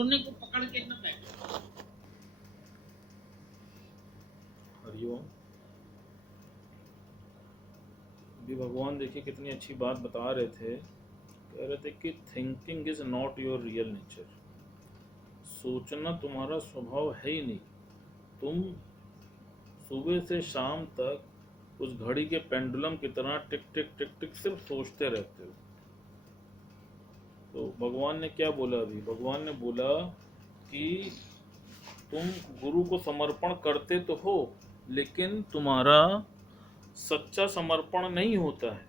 सोने को पकड़ के न बैठो। हरिओम। अभी भगवान देखिए कितनी अच्छी बात बता रहे थे। कह रहे थे कि thinking is not your real nature. सोचना तुम्हारा स्वभाव है ही नहीं। तुम सुबह से शाम तक उस घड़ी के पेंडुलम की तरह टिक टिक टिक टिक सिर्फ सोचते रहते हो। तो भगवान ने क्या बोला अभी? भगवान ने बोला कि तुम गुरु को समर्पण करते तो हो, लेकिन तुम्हारा सच्चा समर्पण नहीं होता है।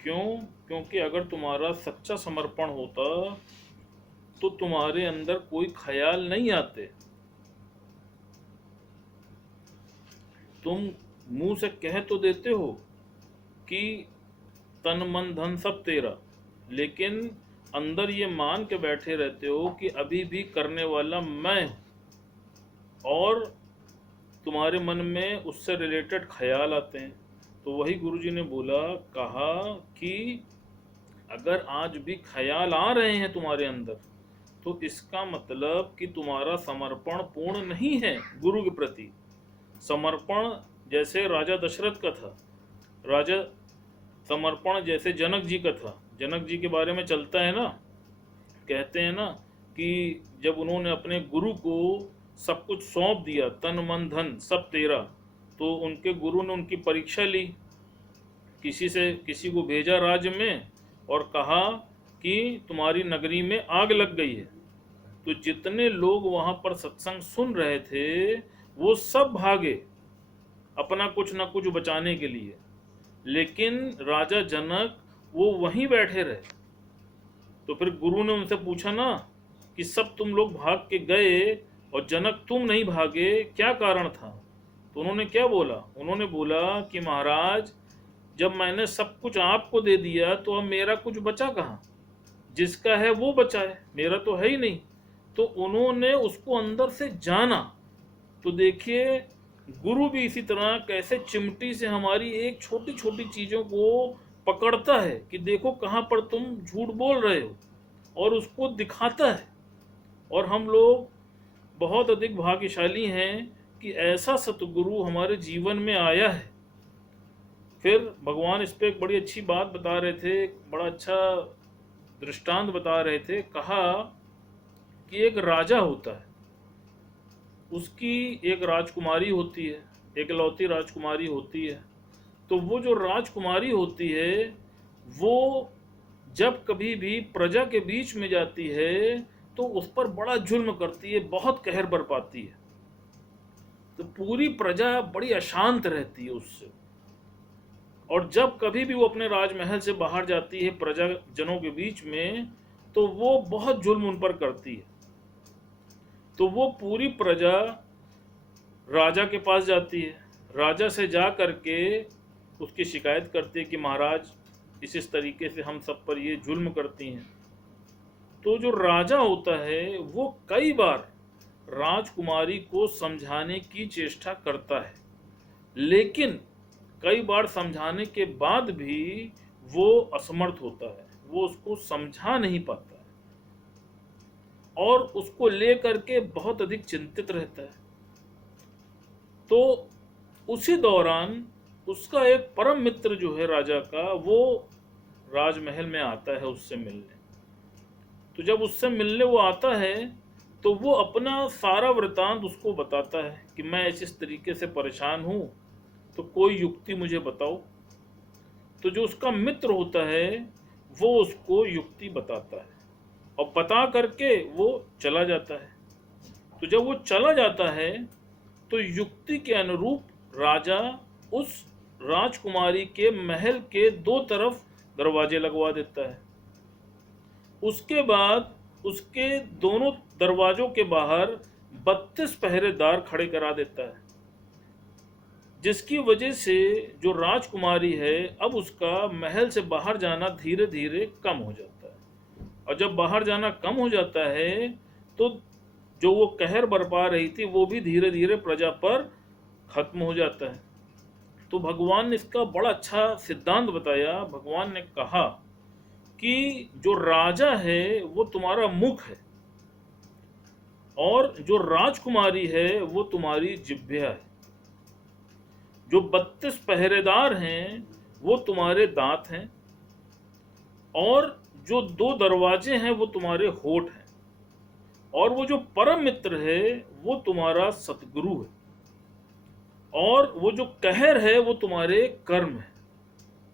क्यों? क्योंकि अगर तुम्हारा सच्चा समर्पण होता तो तुम्हारे अंदर कोई ख्याल नहीं आते। तुम मुंह से कह तो देते हो कि तन मन धन सब तेरा, लेकिन अंदर ये मान के बैठे रहते हो कि अभी भी करने वाला मैं हूं, और तुम्हारे मन में उससे रिलेटेड ख्याल आते हैं। तो वही गुरुजी ने बोला, कहा कि अगर आज भी ख्याल आ रहे हैं तुम्हारे अंदर, तो इसका मतलब कि तुम्हारा समर्पण पूर्ण नहीं है गुरु के प्रति। समर्पण जैसे राजा दशरथ का था, राजा समर्पण जैसे जनक जी का था। जनक जी के बारे में चलता है ना, कहते हैं ना कि जब उन्होंने अपने गुरु को सब कुछ सौंप दिया, तन मन धन सब तेरा, तो उनके गुरु ने उनकी परीक्षा ली। किसी को भेजा राज्य में और कहा कि तुम्हारी नगरी में आग लग गई है। तो जितने लोग वहां पर सत्संग सुन रहे थे वो सब भागे अपना कुछ ना कुछ बचाने के लिए, लेकिन राजा जनक वो वहीं बैठे रहे। तो फिर गुरु ने उनसे पूछा ना कि सब तुम लोग भाग के गए और जनक तुम नहीं भागे, क्या कारण था? तो उन्होंने क्या बोला? उन्होंने बोला कि महाराज, जब मैंने सब कुछ आपको दे दिया तो अब मेरा कुछ बचा कहाँ? जिसका है वो बचा है, मेरा तो है ही नहीं। तो उन्होंने उसको अंदर से जाना। तो देखिए, गुरु भी इसी तरह कैसे चिमटी से हमारी एक छोटी छोटी चीजों को पकड़ता है कि देखो कहाँ पर तुम झूठ बोल रहे हो, और उसको दिखाता है। और हम लोग बहुत अधिक भाग्यशाली हैं कि ऐसा सतगुरु हमारे जीवन में आया है। फिर भगवान इस पे एक बड़ी अच्छी बात बता रहे थे, एक बड़ा अच्छा दृष्टांत बता रहे थे। कहा कि एक राजा होता है, उसकी एक राजकुमारी होती है, एकलौती राजकुमारी होती है। तो वो जो राजकुमारी होती है वो जब कभी भी प्रजा के बीच में जाती है तो उस पर बड़ा जुल्म करती है, बहुत कहर बरपाती है। तो पूरी प्रजा बड़ी अशांत रहती है उससे। और जब कभी भी वो अपने राजमहल से बाहर जाती है प्रजा जनों के बीच में, तो वो बहुत जुल्म उन पर करती है। तो वो पूरी प्रजा राजा के पास जाती है, राजा से जा करके उसकी शिकायत करती है कि महाराज इस तरीके से हम सब पर ये जुल्म करती हैं। तो जो राजा होता है वो कई बार राजकुमारी को समझाने की चेष्टा करता है, लेकिन कई बार समझाने के बाद भी वो असमर्थ होता है, वो उसको समझा नहीं पाता है और उसको लेकर के बहुत अधिक चिंतित रहता है। तो उसी दौरान उसका एक परम मित्र जो है राजा का, वो राजमहल में आता है उससे मिलने। तो जब उससे मिलने वो आता है तो वो अपना सारा वृतांत उसको बताता है कि मैं इस तरीके से परेशान हूं, तो कोई युक्ति मुझे बताओ। तो जो उसका मित्र होता है वो उसको युक्ति बताता है और बता करके वो चला जाता है। तो जब वो चला जाता है तो युक्ति के अनुरूप राजा उस राजकुमारी के महल के दो तरफ दरवाजे लगवा देता है। उसके बाद उसके दोनों दरवाजों के बाहर 32 पहरेदार खड़े करा देता है, जिसकी वजह से जो राजकुमारी है अब उसका महल से बाहर जाना धीरे धीरे कम हो जाता है। और जब बाहर जाना कम हो जाता है तो जो वो कहर बरपा रही थी वो भी धीरे धीरे प्रजा पर खत्म हो जाता है। तो भगवान ने इसका बड़ा अच्छा सिद्धांत बताया। भगवान ने कहा कि जो राजा है वो तुम्हारा मुख है, और जो राजकुमारी है वो तुम्हारी जिह्वा है। जो 32 पहरेदार हैं वो तुम्हारे दांत हैं, और जो 2 दरवाजे हैं वो तुम्हारे होठ हैं, और वो जो परम मित्र है वो तुम्हारा सतगुरु है, और वो जो कहर है वो तुम्हारे कर्म है।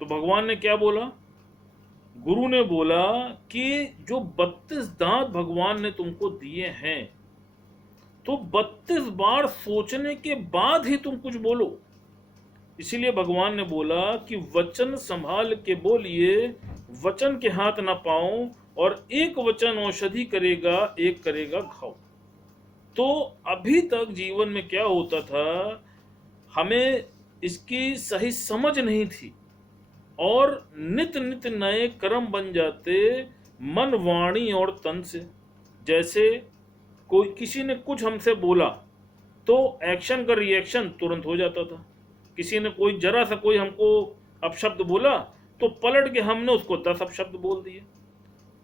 तो भगवान ने क्या बोला? गुरु ने बोला कि जो 32 दांत भगवान ने तुमको दिए हैं, तो 32 बार सोचने के बाद ही तुम कुछ बोलो। इसीलिए भगवान ने बोला कि वचन संभाल के बोलिए, वचन के हाथ ना पाओ, और एक वचन औषधि करेगा, एक करेगा घाव। तो अभी तक जीवन में क्या होता था, हमें इसकी सही समझ नहीं थी, और नित नित नए कर्म बन जाते मन, वाणी और तन से। जैसे कोई किसी ने कुछ हमसे बोला तो एक्शन का रिएक्शन तुरंत हो जाता था। किसी ने कोई जरा सा कोई हमको अपशब्द बोला तो पलट के हमने उसको 10 अपशब्द बोल दिए।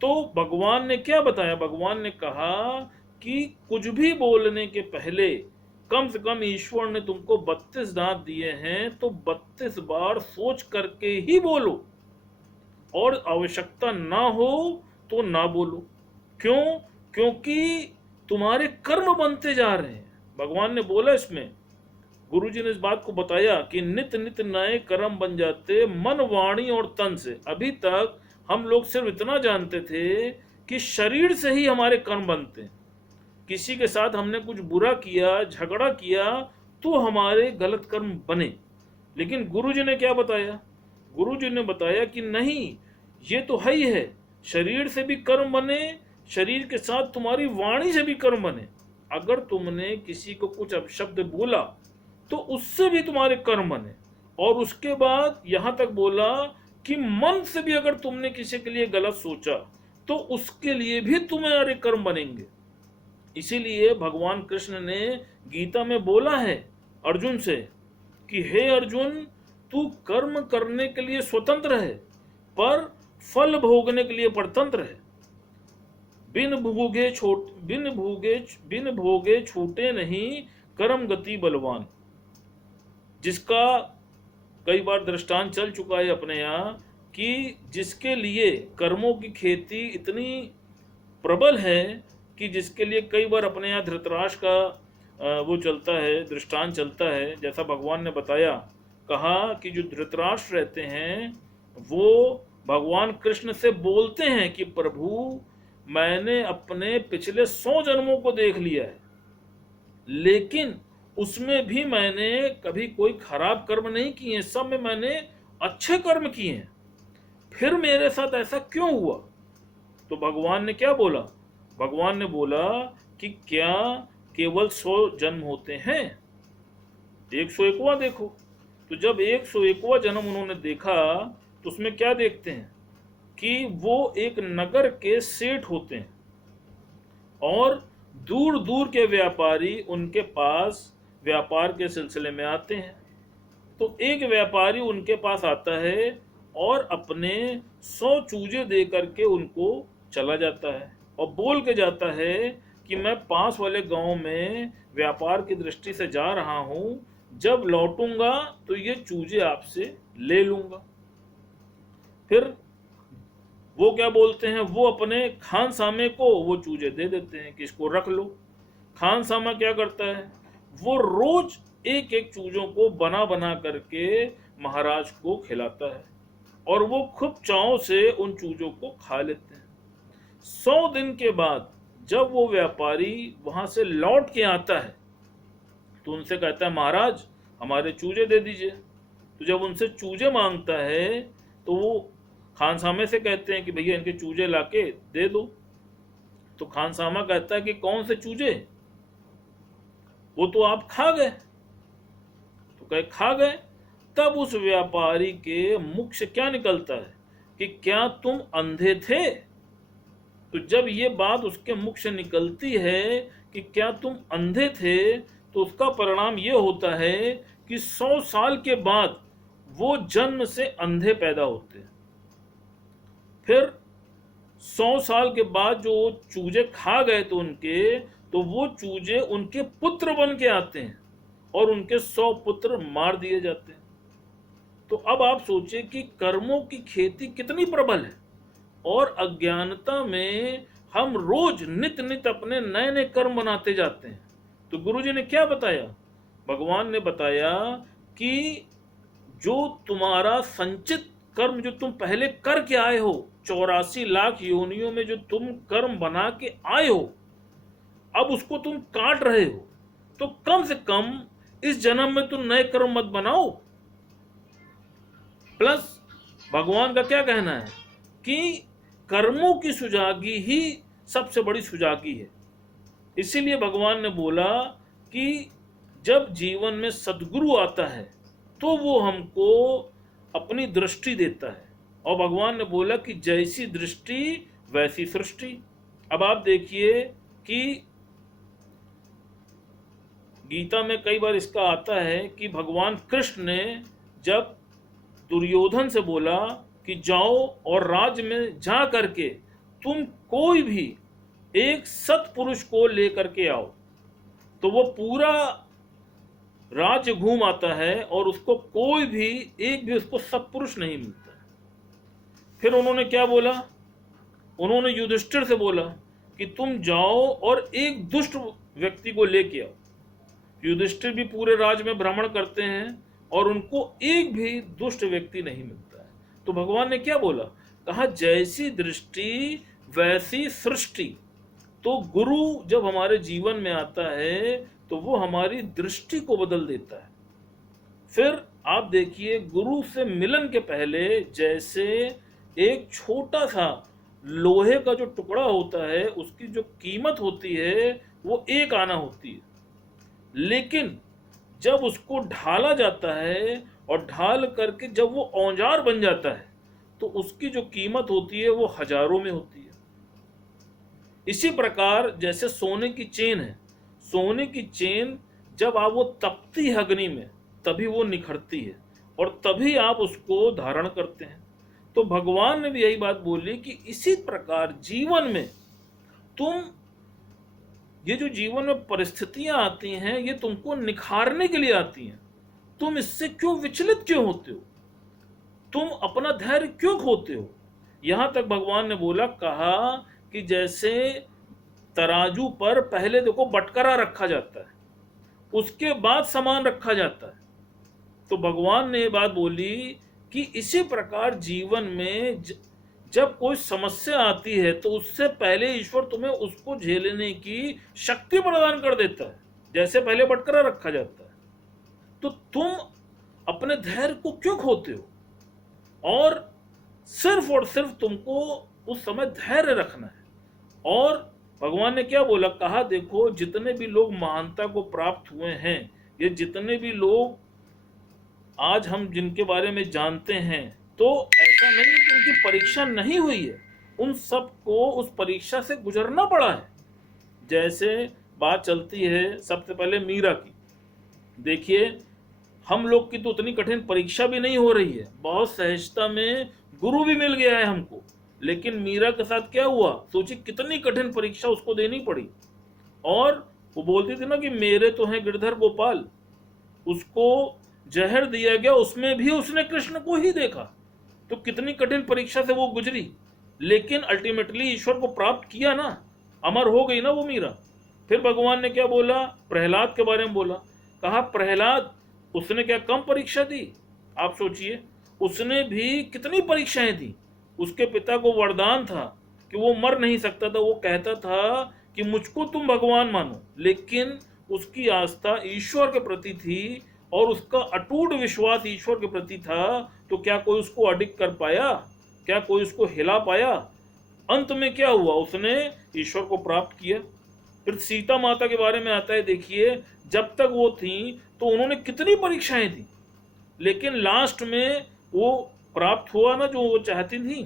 तो भगवान ने क्या बताया? भगवान ने कहा कि कुछ भी बोलने के पहले कम से कम ईश्वर ने तुमको 32 दांत दिए हैं, तो 32 बार सोच करके ही बोलो, और आवश्यकता ना हो तो ना बोलो। क्यों? क्योंकि तुम्हारे कर्म बनते जा रहे हैं। भगवान ने बोला इसमें, गुरु जी ने इस बात को बताया कि नित नित नए कर्म बन जाते मन, वाणी और तन से। अभी तक हम लोग सिर्फ इतना जानते थे कि शरीर से ही हमारे कर्म बनते हैं। किसी के साथ हमने कुछ बुरा किया, झगड़ा किया, तो हमारे गलत कर्म बने। लेकिन गुरु जी ने क्या बताया? गुरु जी ने बताया कि नहीं, ये तो है ही है, शरीर से भी कर्म बने, शरीर के साथ तुम्हारी वाणी से भी कर्म बने। अगर तुमने किसी को कुछ अपशब्द बोला तो उससे भी तुम्हारे कर्म बने, और उसके बाद यहां तक बोला कि मन से भी अगर तुमने किसी के लिए गलत सोचा तो उसके लिए भी तुम्हारे कर्म बनेंगे। इसीलिए भगवान कृष्ण ने गीता में बोला है अर्जुन से कि हे अर्जुन, तू कर्म करने के लिए स्वतंत्र है, पर फल भोगने के लिए परतंत्र है। बिन भोगे छूटे नहीं, कर्म गति बलवान। जिसका कई बार दृष्टांत चल चुका है अपने यहाँ, कि जिसके लिए कर्मों की खेती इतनी प्रबल है कि जिसके लिए कई बार अपने यहाँ धृतराष्ट्र का वो चलता है, दृष्टांत चलता है। जैसा भगवान ने बताया, कहा कि जो धृतराष्ट्र रहते हैं वो भगवान कृष्ण से बोलते हैं कि प्रभु, मैंने अपने पिछले 100 जन्मों को देख लिया है, लेकिन उसमें भी मैंने कभी कोई खराब कर्म नहीं किए हैं, सब में मैंने अच्छे कर्म किए हैं, फिर मेरे साथ ऐसा क्यों हुआ? तो भगवान ने क्या बोला? भगवान ने बोला कि क्या केवल 100 जन्म होते हैं? 101वां देखो। तो जब 101वां जन्म उन्होंने देखा तो उसमें क्या देखते हैं कि वो एक नगर के सेठ होते हैं, और दूर दूर के व्यापारी उनके पास व्यापार के सिलसिले में आते हैं। तो एक व्यापारी उनके पास आता है और अपने 100 चूजे दे करके उनको चला जाता है, और बोल के जाता है कि मैं पास वाले गांव में व्यापार की दृष्टि से जा रहा हूं, जब लौटूंगा तो ये चूजे आपसे ले लूंगा। फिर वो क्या बोलते हैं, वो अपने खान सामे को वो चूजे दे देते हैं कि इसको रख लो। खान सामा क्या करता है, वो रोज एक एक चूजों को बना बना करके महाराज को खिलाता है, और वो खूब चाव से उन चूजों को खा लेते हैं। 100 दिन के बाद जब वो व्यापारी वहां से लौट के आता है तो उनसे कहता है, महाराज हमारे चूजे दे दीजिए। तो जब उनसे चूजे मांगता है तो वो खानसामे से कहते हैं कि भैया इनके चूजे लाके दे दो। तो खानसामा कहता है कि कौन से चूजे, वो तो आप खा गए। तो कहे खा गए। तब उस व्यापारी के मुख से क्या निकलता है कि क्या तुम अंधे थे? तो जब ये बात उसके मुख से निकलती है कि क्या तुम अंधे थे, तो उसका परिणाम ये होता है कि 100 साल के बाद वो जन्म से अंधे पैदा होते हैं। फिर 100 साल के बाद जो चूजे खा गए तो उनके, तो वो चूजे उनके पुत्र बन के आते हैं और उनके 100 पुत्र मार दिए जाते हैं। तो अब आप सोचिए कि कर्मों की खेती कितनी प्रबल है, और अज्ञानता में हम रोज नित नित अपने नए नए कर्म बनाते जाते हैं। तो गुरुजी ने क्या बताया? भगवान ने बताया कि जो तुम्हारा संचित कर्म जो तुम पहले करके आए हो, 84 लाख योनियों में जो तुम कर्म बना के आए हो, अब उसको तुम काट रहे हो। तो कम से कम इस जन्म में तुम नए कर्म मत बनाओ। प्लस भगवान का क्या कहना है कि कर्मों की सुजागी ही सबसे बड़ी सुजागी है। इसीलिए भगवान ने बोला कि जब जीवन में सद्गुरु आता है तो वो हमको अपनी दृष्टि देता है, और भगवान ने बोला कि जैसी दृष्टि वैसी सृष्टि। अब आप देखिए कि गीता में कई बार इसका आता है कि भगवान कृष्ण ने जब दुर्योधन से बोला कि जाओ और राज्य में जा करके तुम कोई भी एक सत्पुरुष को लेकर के आओ, तो वो पूरा राज्य घूम आता है और उसको कोई भी एक भी उसको सत्पुरुष नहीं मिलता। फिर उन्होंने क्या बोला? उन्होंने युधिष्ठिर से बोला कि तुम जाओ और एक दुष्ट व्यक्ति को लेके आओ। युधिष्ठिर भी पूरे राज्य में भ्रमण करते हैं और उनको एक भी दुष्ट व्यक्ति नहीं मिलता है। तो भगवान ने क्या बोला? कहा जैसी दृष्टि वैसी सृष्टि। तो गुरु जब हमारे जीवन में आता है तो वो हमारी दृष्टि को बदल देता है। फिर आप देखिए, गुरु से मिलन के पहले जैसे एक छोटा सा लोहे का जो टुकड़ा होता है उसकी जो कीमत होती है वो 1 आना होती है, लेकिन जब उसको ढाला जाता है और ढाल करके जब वो औजार बन जाता है तो उसकी जो कीमत होती है वो हजारों में होती है। इसी प्रकार जैसे सोने की चेन है, सोने की चेन जब आप वो तपती है अग्नि में तभी वो निखरती है और तभी आप उसको धारण करते हैं। तो भगवान ने भी यही बात बोली कि इसी प्रकार जीवन में तुम ये जो जीवन में परिस्थितियां आती हैं ये तुमको निखारने के लिए आती हैं। तुम इससे क्यों विचलित क्यों होते हो? तुम अपना धैर्य क्यों खोते हो? यहां तक भगवान ने बोला, कहा कि जैसे तराजू पर पहले देखो बटकरा रखा जाता है, उसके बाद सामान रखा जाता है। तो भगवान ने ये बात बोली कि इसी प्रकार जीवन में जब कोई समस्या आती है तो उससे पहले ईश्वर तुम्हें उसको झेलने की शक्ति प्रदान कर देता है, जैसे पहले बटकरा रखा जाता है। तो तुम अपने धैर्य को क्यों खोते हो? और सिर्फ तुमको उस समय धैर्य रखना है। और भगवान ने क्या बोला? कहा देखो जितने भी लोग महानता को प्राप्त हुए हैं, ये जितने भी लोग आज हम जिनके बारे में जानते हैं, तो ऐसा नहीं है कि उनकी परीक्षा नहीं हुई है, उन सबको उस परीक्षा से गुजरना पड़ा है। जैसे बात चलती है सबसे पहले मीरा की। देखिए हम लोग की तो उतनी कठिन परीक्षा भी नहीं हो रही है, बहुत सहजता में गुरु भी मिल गया है हमको, लेकिन मीरा के साथ क्या हुआ? सोचिए कितनी कठिन परीक्षा उसको देनी पड़ी। और वो बोलती थी ना कि मेरे तो हैं गिरधर गोपाल, उसको जहर दिया गया, उसमें भी उसने कृष्ण को ही देखा। तो कितनी कठिन परीक्षा से वो गुजरी, लेकिन अल्टीमेटली ईश्वर को प्राप्त किया ना, अमर हो गई ना वो मीरा। फिर भगवान ने क्या बोला? प्रहलाद के बारे में बोला। कहा प्रहलाद, उसने क्या कम परीक्षा दी? आप सोचिए, उसने भी कितनी परीक्षाएं दी। उसके पिता को वरदान था कि वो मर नहीं सकता था, वो कहता था कि मुझको तुम भगवान मानो, लेकिन उसकी आस्था ईश्वर के प्रति थी और उसका अटूट विश्वास ईश्वर के प्रति था। तो क्या कोई उसको अडिग कर पाया? क्या कोई उसको हिला पाया? अंत में क्या हुआ? उसने ईश्वर को प्राप्त किया। फिर सीता माता के बारे में आता है, देखिए जब तक वो थी तो उन्होंने कितनी परीक्षाएं दी, लेकिन लास्ट में वो प्राप्त हुआ ना जो वो चाहती थी।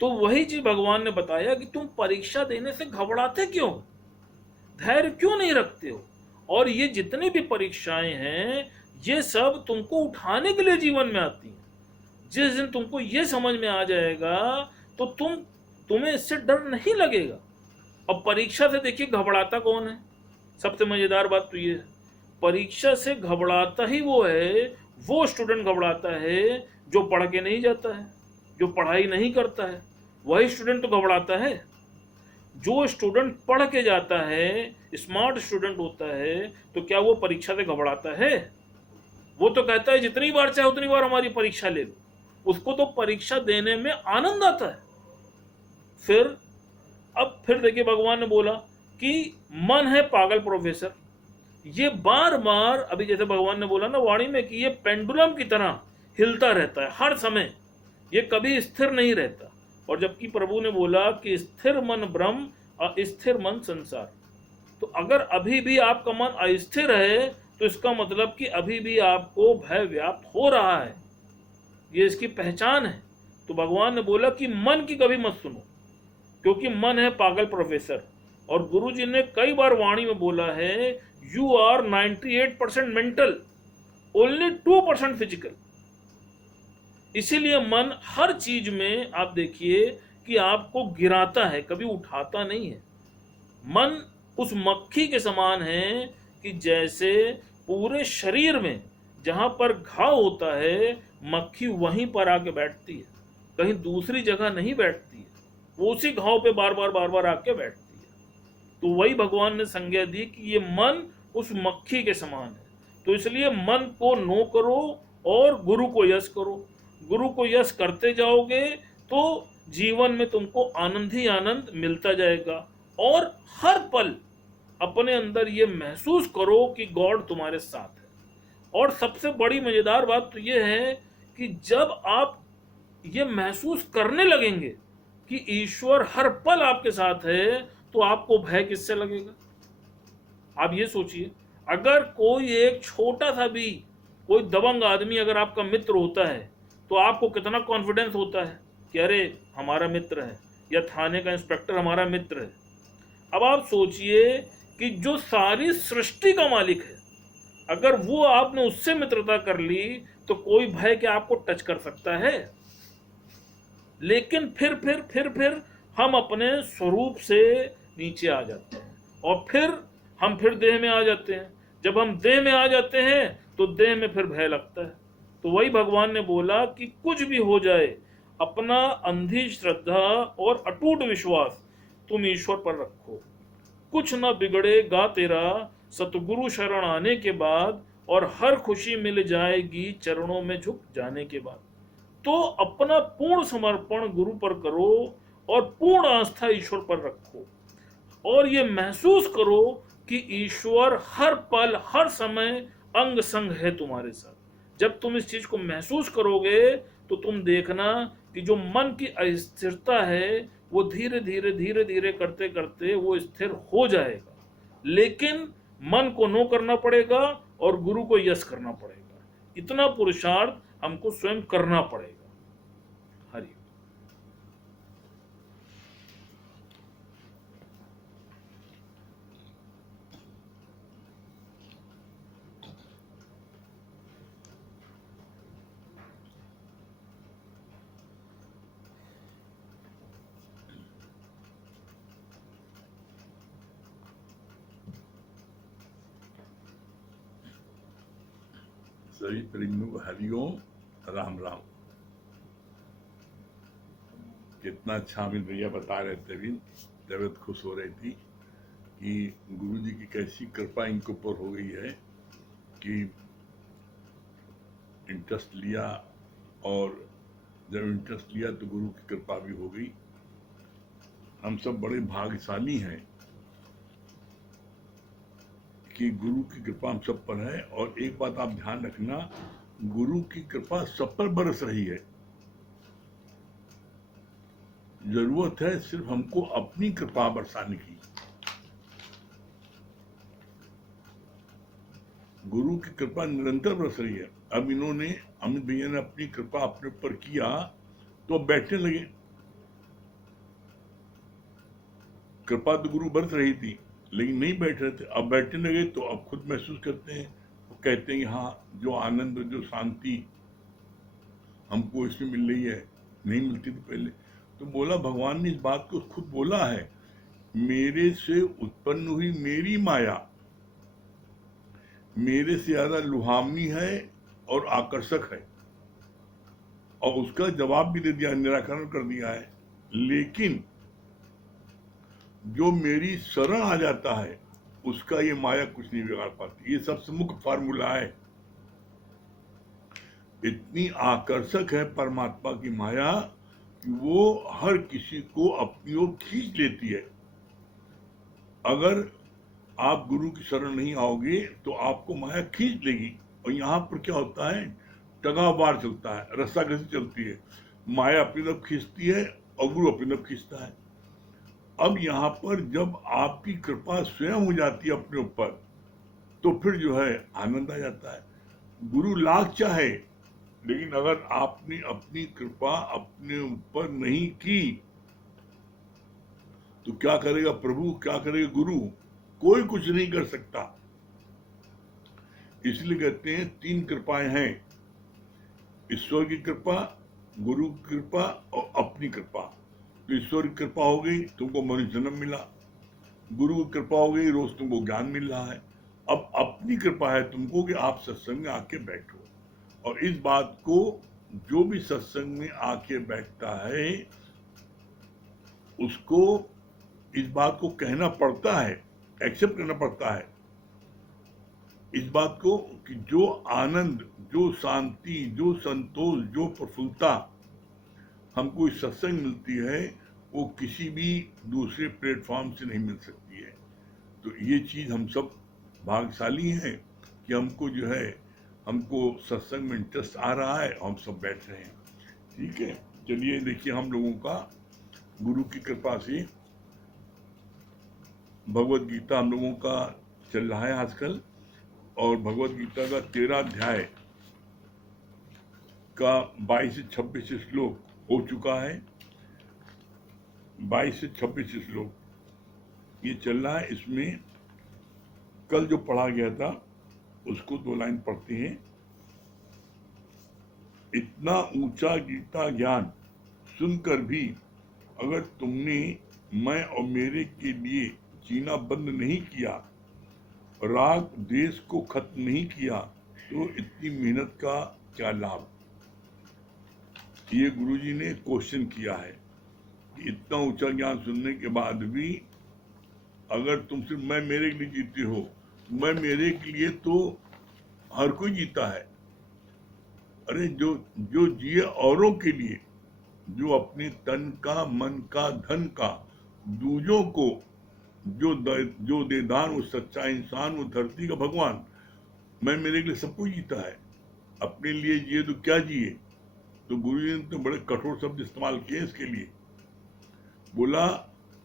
तो वही चीज भगवान ने बताया कि तुम परीक्षा देने से घबराते क्यों, धैर्य क्यों नहीं रखते हो? और ये जितनी भी परीक्षाएं हैं ये सब तुमको उठाने के लिए जीवन में आती हैं। जिस दिन तुमको ये समझ में आ जाएगा तो तुम्हें इससे डर नहीं लगेगा। अब परीक्षा से देखिए घबराता कौन है? सबसे मजेदार बात तो ये है, परीक्षा से घबराता ही वो है, वो स्टूडेंट घबराता है जो पढ़ के नहीं जाता है, जो पढ़ाई नहीं करता है, वही स्टूडेंट तो घबराता है। जो स्टूडेंट पढ़ के जाता है, स्मार्ट स्टूडेंट होता है, तो क्या वो परीक्षा से घबराता है? वो तो कहता है जितनी बार चाहे उतनी बार हमारी परीक्षा ले लो। उसको तो परीक्षा देने में आनंद आता है। फिर देखिए भगवान ने बोला कि मन है पागल प्रोफेसर। ये बार बार, अभी जैसे भगवान ने बोला ना वाणी में, कि ये पेंडुलम की तरह हिलता रहता है हर समय, ये कभी स्थिर नहीं रहता। और जबकि प्रभु ने बोला कि स्थिर मन ब्रह्म, अस्थिर मन संसार। तो अगर अभी भी आपका मन अस्थिर है, तो इसका मतलब कि अभी भी आपको भय व्याप्त हो रहा है, ये इसकी पहचान है। तो भगवान ने बोला कि मन की कभी मत सुनो, क्योंकि मन है पागल प्रोफेसर। और गुरु जी ने कई बार वाणी में बोला है, you are 98% mental, only 2% physical. इसीलिए मन हर चीज में आप देखिए कि आपको गिराता है, कभी उठाता नहीं है। मन उस मक्खी के समान है कि जैसे पूरे शरीर में जहां पर घाव होता है, मक्खी वहीं पर आके बैठती है, कहीं दूसरी जगह नहीं बैठती है, वो उसी घाव पे बार बार आके बैठती है। तो वही भगवान ने संज्ञा दी कि ये मन उस मक्खी के समान है। तो इसलिए मन को नो करो और गुरु को यश करो। गुरु को यश करते जाओगे तो जीवन में तुमको आनंद ही आनंद मिलता जाएगा। और हर पल अपने अंदर ये महसूस करो कि गॉड तुम्हारे साथ है। और सबसे बड़ी मजेदार बात तो ये है कि जब आप ये महसूस करने लगेंगे कि ईश्वर हर पल आपके साथ है, तो आपको भय किससे लगेगा? आप ये सोचिए, अगर कोई एक छोटा सा भी कोई दबंग आदमी अगर आपका मित्र होता है, तो आपको कितना कॉन्फिडेंस होता है कि अरे हमारा मित्र है, या थाने का इंस्पेक्टर हमारा मित्र है। अब आप सोचिए कि जो सारी सृष्टि का मालिक है, अगर वो आपने उससे मित्रता कर ली, तो कोई भय क्या आपको टच कर सकता है? लेकिन फिर हम अपने स्वरूप से नीचे आ जाते हैं, और फिर देह में आ जाते हैं। जब हम देह में आ जाते हैं, तो देह में फिर भय लगता है। तो वही भगवान ने बोला कि कुछ भी हो जाए, अपना अंधी श्रद्धा और अटूट विश्वास तुम ईश्वर पर रखो। कुछ न बिगड़ेगा तेरा सतगुरु शरण आने के बाद, और हर खुशी मिल जाएगी चरणों में झुक जाने के बाद। तो अपना पूर्ण समर्पण गुरु पर करो और पूर्ण आस्था ईश्वर पर रखो, और ये महसूस करो कि ईश्वर हर पल हर समय अंग संग है तुम्हारे साथ। जब तुम इस चीज को महसूस करोगे, तो तुम देखना कि जो मन की अस्थिरता है, वो धीरे धीरे करते करते वो स्थिर हो जाएगा। लेकिन मन को नो करना पड़ेगा और गुरु को यश करना पड़ेगा। इतना पुरुषार्थ हमको स्वयं करना पड़ेगा। हरि। सभी प्रेमियों को हरिओम, राम राम। कितना अच्छा अमित भैया बता रहे थे, भी तबीयत खुश हो रही थी कि गुरु जी की कैसी कृपा इनके ऊपर हो गई है कि इंटरेस्ट लिया, और जब इंटरेस्ट लिया तो गुरु की कृपा भी हो गई। हम सब बड़े भाग्यशाली हैं कि गुरु की कृपा हम सब पर है। और एक बात आप ध्यान रखना, गुरु की कृपा सब पर बरस रही है। जरूरत है सिर्फ हमको अपनी कृपा बरसाने की। गुरु की कृपा निरंतर बरस रही है। अब इन्होंने, अमित भैया ने अपनी कृपा अपने ऊपर किया, तो अब बैठने लगे। कृपा तो गुरु बरस रही थी, लेकिन नहीं बैठ रहे थे। अब बैठने लगे तो अब खुद महसूस करते हैं, वो कहते हैं हाँ, जो आनंद, जो शांति हमको इसमें मिल रही है, नहीं मिलती थी पहले। तो बोला, भगवान ने इस बात को खुद बोला है, मेरे से उत्पन्न हुई मेरी माया मेरे से ज्यादा लुभावनी है और आकर्षक है, और उसका जवाब भी दे दिया, निराकरण कर दिया है। लेकिन जो मेरी शरण आ जाता है उसका ये माया कुछ नहीं बिगाड़ पाती। ये सबसे मुख्य फार्मूला है। इतनी आकर्षक है परमात्मा की माया कि वो हर किसी को अपनी ओर खींच लेती है। अगर आप गुरु की शरण नहीं आओगे तो आपको माया खींच लेगी। और यहाँ पर क्या होता है, टगावार चलता है, रस्साकसी चलती है। माया अपनी तरफ खींचती है और गुरु अपनी तरफ खींचता है। अब यहाँ पर जब आपकी कृपा स्वयं हो जाती है अपने ऊपर, तो फिर जो है आनंद आ जाता है। गुरु लाख चाहे, लेकिन अगर आपने अपनी कृपा अपने ऊपर नहीं की तो क्या करेगा प्रभु, क्या करेगा गुरु? कोई कुछ नहीं कर सकता। इसलिए कहते हैं तीन कृपाएं हैं, ईश्वर की कृपा, गुरु की कृपा और अपनी कृपा। तो ईश्वर की कृपा हो गई, तुमको मनुष्य जन्म मिला। गुरु की कृपा हो गई, रोज तुमको ज्ञान मिल रहा है। अब अपनी कृपा है तुमको कि आप सत्संग में आके बैठो। और इस बात को जो भी सत्संग में आके बैठता है उसको इस बात को कहना पड़ता है, एक्सेप्ट करना पड़ता है इस बात को कि जो आनंद, जो शांति, जो संतोष, जो प्रफुल्लता हमको इस सत्संग मिलती है वो किसी भी दूसरे प्लेटफॉर्म से नहीं मिल सकती है। तो ये चीज हम सब भाग्यशाली हैं कि हमको जो है, हमको सत्संग में इंटरेस्ट आ रहा है और हम सब बैठ रहे हैं। ठीक है, चलिए देखिए, हम लोगों का गुरु की कृपा से भगवत गीता हम लोगों का चल रहा है आजकल, और भगवत गीता का 13 अध्याय का 22 से 26 श्लोक हो चुका है। 22 से 26 श्लोक ये चल रहा है। इसमें कल जो पढ़ा गया था उसको 2 लाइन पढ़ते हैं। इतना ऊंचा गीता ज्ञान सुनकर भी अगर तुमने मैं और मेरे के लिए जीना बंद नहीं किया, राग देश को खत्म नहीं किया, तो इतनी मेहनत का क्या लाभ। ये गुरुजी ने क्वेश्चन किया है कि इतना ऊंचा ज्ञान सुनने के बाद भी अगर तुम सिर्फ मैं मेरे के लिए जीते हो, मैं मेरे के लिए तो हर कोई जीता है। अरे जो जिए औरों के लिए, जो अपने तन का, मन का, धन का दूजों को जो देदान, वो सच्चा इंसान, वो धरती का भगवान, मैं मेरे के लिए सब कुछ जीता है। अपने लिए जिए तो क्या जिए। तो गुरु जी ने तो बड़े कठोर शब्द इस्तेमाल किए इसके लिए। बोला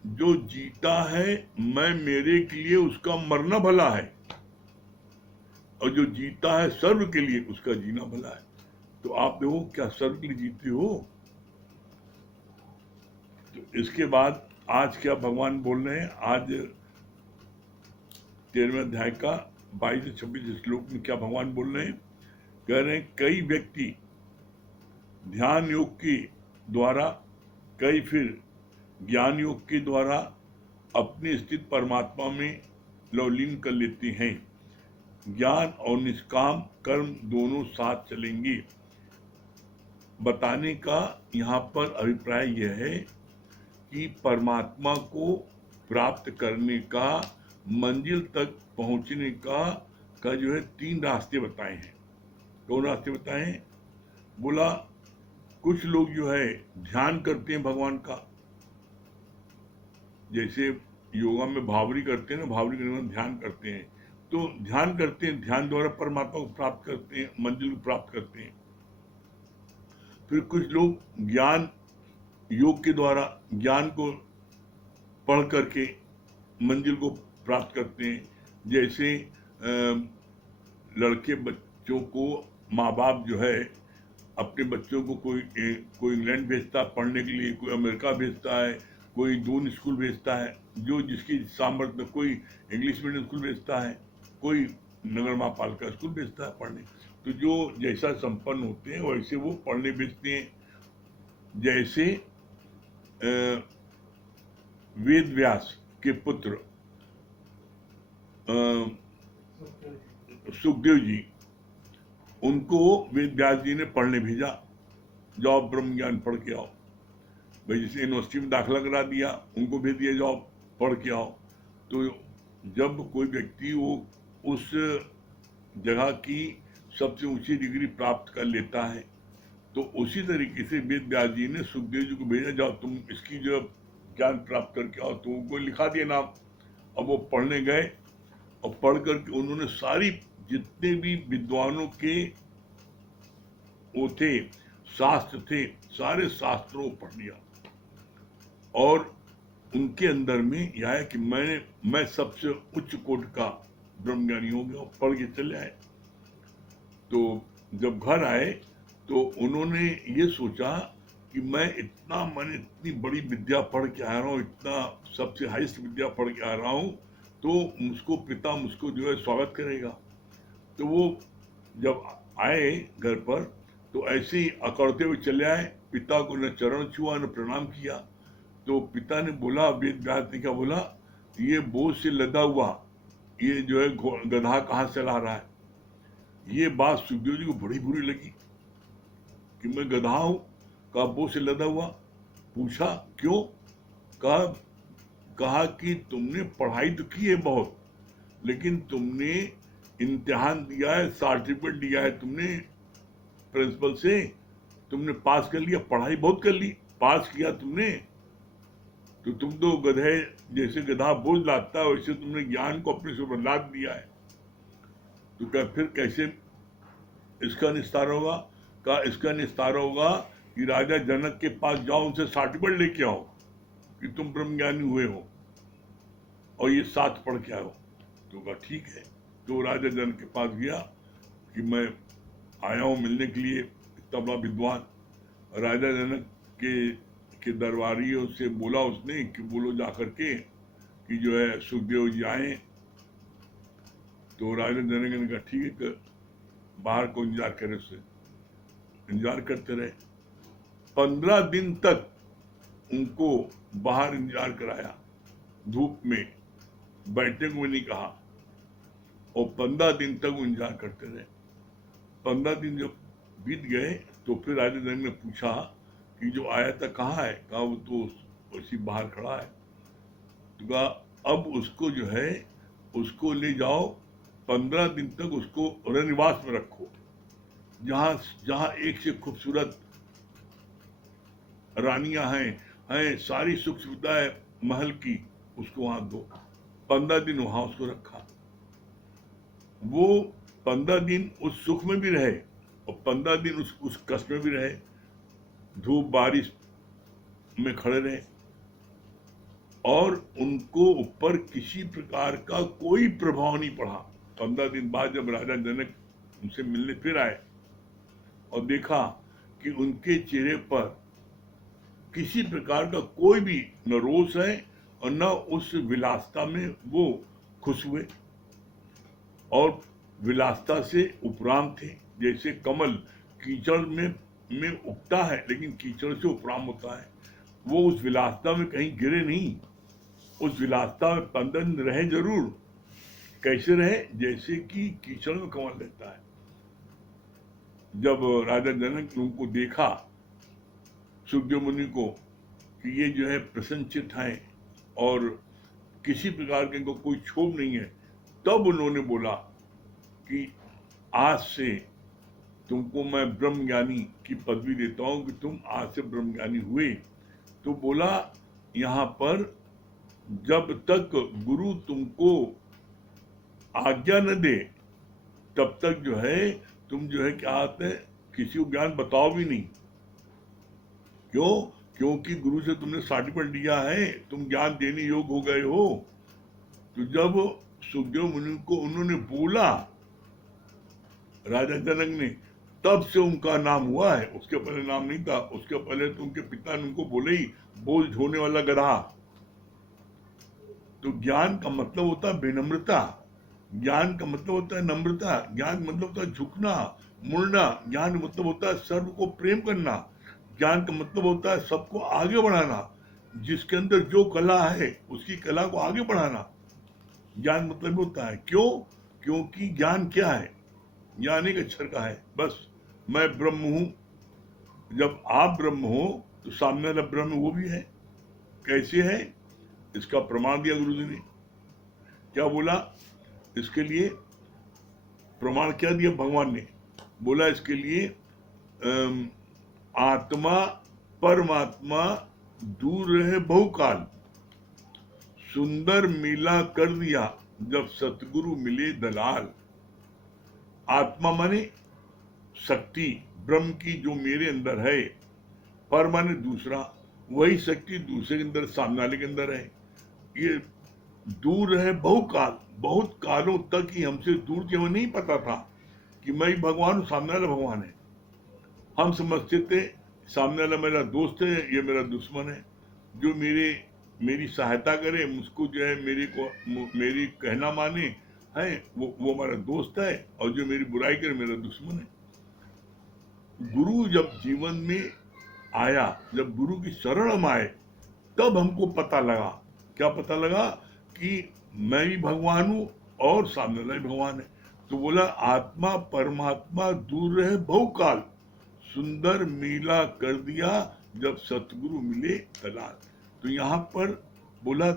जो जीता है मैं मेरे के लिए, उसका मरना भला है, और जो जीता है सर्व के लिए, उसका जीना भला है। तो आप देखो, क्या सर्व के लिए जीते हो। तो इसके बाद आज क्या भगवान बोल रहे हैं, आज 13वें अध्याय का 22 से 26 श्लोक में क्या भगवान बोल रहे हैं। कह रहे हैं कई व्यक्ति ध्यान योग के द्वारा, कई फिर ज्ञान योग के द्वारा अपने स्थित परमात्मा में लवलीन कर लेते हैं। ज्ञान और निष्काम कर्म दोनों साथ चलेंगे। बताने का यहाँ पर अभिप्राय यह है कि परमात्मा को प्राप्त करने का, मंजिल तक पहुंचने का जो है 3 रास्ते बताए हैं। कौन रास्ते बताए हैं? बोला कुछ लोग जो है ध्यान करते हैं भगवान का, जैसे योगा में भावरी करते हैं ना, भावरी करने में ध्यान करते हैं। तो ध्यान करते हैं, ध्यान द्वारा परमात्मा को प्राप्त करते हैं, मंजिल को प्राप्त करते हैं। फिर कुछ लोग ज्ञान योग के द्वारा ज्ञान को पढ़ करके मंजिल को प्राप्त करते हैं। जैसे लड़के बच्चों को माँ बाप जो है अपने बच्चों को कोई इंग्लैंड भेजता है पढ़ने के लिए, कोई अमेरिका भेजता है, कोई दून स्कूल भेजता है, जो जिसकी सामर्थ्य, कोई इंग्लिश मीडियम स्कूल भेजता है, कोई नगर महापालिका स्कूल भेजता है पढ़ने। तो जो जैसा संपन्न होते हैं वैसे वो पढ़ने भेजते हैं। जैसे वेद व्यास के पुत्र सुखदेव जी, उनको वेद व्यास जी ने पढ़ने भेजा, जाओ ब्रह्म ज्ञान पढ़ के आओ। भाई जैसे यूनिवर्सिटी में दाखिला करा दिया, उनको भेज दिया जाओ पढ़ के आओ। तो जब कोई व्यक्ति वो उस जगह की सबसे ऊंची डिग्री प्राप्त कर लेता है, तो उसी तरीके से वेद व्यास जी ने सुखदेव जी को भेजा, जाओ तुम इसकी जो ज्ञान प्राप्त करके आओ। तो उनको लिखा दिया नाम। अब वो पढ़ने गए और पढ़ करके उन्होंने सारी जितने भी विद्वानों के वो थे, शास्त्र थे, सारे शास्त्रों को पढ़ लिया। और उनके अंदर में यह है कि मैं सबसे उच्च कोटि का ब्रह्मज्ञानी हो गया, पढ़ के चले आए। तो जब घर आए तो उन्होंने ये सोचा कि मैंने इतनी बड़ी विद्या पढ़ के आ रहा हूँ, इतना सबसे हाईएस्ट विद्या पढ़ के आ रहा हूँ, तो पिता मुझको जो है स्वागत करेगा। तो वो जब आए घर पर तो ऐसे ही अकड़ते हुए चले आए, पिता को न चरण छुआ न प्रणाम किया। तो पिता ने बोला, वेद व्यास ने क्या बोला, ये बोझ से लदा हुआ ये जो है गधा कहाँ से ला रहा है। ये बात सुखदेव जी को बड़ी बुरी लगी कि मैं गधा हूं, कहा बोझ से लदा हुआ। पूछा क्यों? कहा कि तुमने पढ़ाई तो की है बहुत, लेकिन तुमने इम्तिहान दिया है, सर्टिफिकेट दिया है तुमने प्रिंसिपल से, तुमने पास कर लिया, पढ़ाई बहुत कर ली, पास किया तुमने, तो तुम तो गधे जैसे गधा बोझ लाता है वैसे तुमने ज्ञान को अपने से ऊपर लाद दिया है। तो क्या फिर कैसे इसका निस्तार होगा? कहा इसका निस्तार होगा कि राजा जनक के पास जाओ, उनसे सर्टिफिकेट लेके आओ कि तुम ब्रह्मज्ञानी हुए हो और ये साथ पढ़ के आओ। तो कहा ठीक है। तो राजा जनक के पास गया कि मैं आया हूँ मिलने के लिए, इतना बड़ा विद्वान। राजा जनक के दरबारियों से बोला उसने कि बोलो जा करके कि जो है सुखदेव जी आए। तो राजा जनक ने कहा ठीक है, बाहर को इंतजार करे, उससे इंतजार करते रहे। 15 दिन तक उनको बाहर इंतजार कराया, धूप में बैठने को नहीं कहा, और 15 दिन तक वो इंतजार करते रहे। 15 दिन जब बीत गए तो फिर राजा जनक ने पूछा कि जो आया था कहाँ है? कहा वो तो उसी बाहर खड़ा है। तो कहा अब उसको जो है उसको ले जाओ, 15 दिन तक उसको रनिवास में रखो, जहां एक से खूबसूरत रानियां हैं सारी सुख सुविधाएं महल की, उसको वहां दो। 15 दिन वहां उसको रखा। वो 15 दिन उस सुख में भी रहे और 15 दिन उस कष्ट में भी रहे, धूप बारिश में खड़े रहे, और उनको ऊपर किसी प्रकार का कोई प्रभाव नहीं पड़ा। 15 दिन बाद जब राजा जनक उनसे मिलने फिर आए और देखा कि उनके चेहरे पर किसी प्रकार का कोई भी न रोष है और न उस विलासता में वो खुश हुए, और विलासता से उपराम थे। जैसे कमल कीचड़ में उगता है लेकिन कीचड़ से उपराम होता है, वो उस विलासता में कहीं गिरे नहीं, उस विलासता में 15 दिन रहे जरूर। कैसे रहे? जैसे कि कीचड़ में कमल रहता है। जब राजा जनक ने उनको देखा, सुखदेव मुनि को, कि ये जो है प्रसन्नचित्त हैं और किसी प्रकार के इनको कोई क्षोभ नहीं है, तब उन्होंने बोला कि आज से तुमको मैं ब्रह्मज्ञानी की पदवी देता हूं कि तुम आज से ब्रह्मज्ञानी हुए। तो बोला यहाँ पर जब तक गुरु तुमको आज्ञा न दे तब तक जो है तुम जो है क्या आते हैं किसी को ज्ञान बताओ भी नहीं। क्यों? क्योंकि गुरु से तुमने सर्टिफिकेट लिया है, तुम ज्ञान देने योग्य हो गए हो। तो जब सुखदेव मुनि को उन्होंने बोला राजा जनक ने, तब से उनका नाम हुआ है, उसके पहले नाम नहीं था। उसके पहले तो उनके पिता ने उनको बोले ही बोझ ढोने वाला गधा। तो ज्ञान का मतलब होता है विनम्रता, ज्ञान का मतलब होता है नम्रता, ज्ञान का मतलब होता है झुकना मुड़ना, ज्ञान का मतलब होता है सर्व को प्रेम करना, ज्ञान का मतलब होता है सबको आगे बढ़ाना, जिसके अंदर जो कला है उसकी कला को आगे बढ़ाना ज्ञान मतलब होता है। क्यों? क्योंकि ज्ञान क्या है? ज्ञान एक अक्षर का है, बस मैं ब्रह्म हूं। जब आप ब्रह्म हो तो सामने वाला ब्रह्म वो भी है। कैसे है? इसका प्रमाण दिया गुरु जी ने। क्या बोला? इसके लिए प्रमाण क्या दिया भगवान ने? बोला इसके लिए आत्मा परमात्मा दूर रहे बहुकाल, सुंदर मिला कर दिया जब सतगुरु मिले दलाल। आत्मा माने शक्ति, ब्रह्म की जो मेरे अंदर है, पर माने दूसरा, वही शक्ति दूसरे के अंदर, सामने वाले के अंदर है। ये दूर रहे बहुकाल, बहुत कालों तक ही हमसे दूर थे, वो नहीं पता था कि मैं ही भगवान हूं, सामने वाला भगवान है। हम समझते थे सामने वाला मेरा दोस्त है, ये मेरा दुश्मन है। जो मेरी सहायता करे, मुझको जो है मेरी कहना माने है, वो हमारा दोस्त है, और जो मेरी बुराई करे मेरा दुश्मन है। गुरु जब जीवन में आया, जब गुरु की शरण हम आए, तब हमको पता लगा। क्या पता लगा? कि मैं भी भगवान हूं और सामने वाला भी भगवान है। तो बोला आत्मा परमात्मा दूर रहे बहुकाल, सुंदर मिला कर दिया जब सतगुरु मिले दलाल। तो यहाँ पर बोला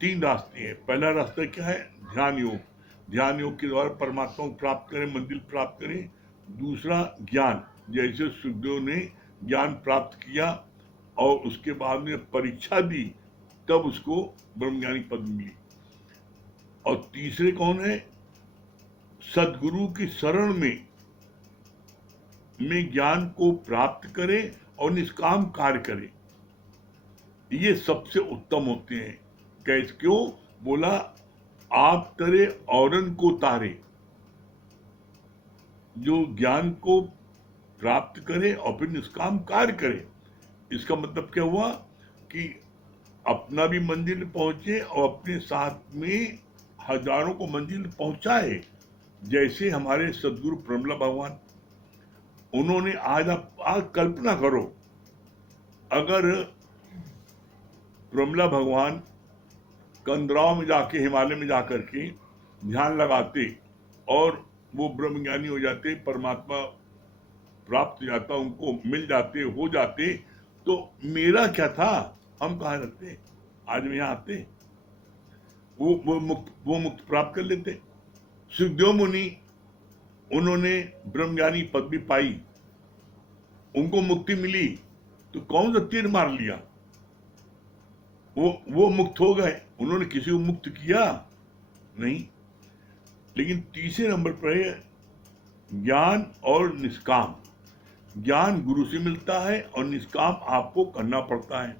3 रास्ते हैं। पहला रास्ता क्या है? ध्यान योग। ध्यान योग के द्वारा परमात्मा को प्राप्त करें, मंजिल प्राप्त करें। दूसरा ज्ञान, जैसे सुखदेव ने ज्ञान प्राप्त किया और उसके बाद में परीक्षा दी, तब उसको ब्रह्मज्ञानी पद मिली। और तीसरे कौन है? सदगुरु की शरण में ज्ञान को प्राप्त करे और निष्काम कार्य करे। ये सबसे उत्तम होते हैं। कैसे? क्यों? बोला आप तरे औरन को तारे। जो ज्ञान को प्राप्त करे और फिर निष्काम कार्य करे। इसका मतलब क्या हुआ? कि अपना भी मंजिल पहुंचे और अपने साथ में हजारों को मंजिल पहुंचाए। जैसे हमारे सदगुरु प्रमला भगवान, उन्होंने आज कल्पना करो, अगर प्रमला भगवान कंदराव में जाके, हिमालय में जाकर के ध्यान लगाते और वो ब्रह्मज्ञानी हो जाते, परमात्मा प्राप्त हो जाता, उनको मिल जाते, हो जाते, तो मेरा क्या था? हम कहाँ रहते? आज में यहाँ आते, वो मुक्त प्राप्त कर लेते। सुखदेव मुनि, उन्होंने ब्रह्मज्ञानी पद भी पाई, उनको मुक्ति मिली, तो कौन सा तीर मार लिया? वो मुक्त हो गए। उन्होंने किसी को मुक्त किया नहीं। लेकिन तीसरे नंबर पर है ज्ञान और निष्काम। ज्ञान गुरु से मिलता है और निष्काम आपको करना पड़ता है।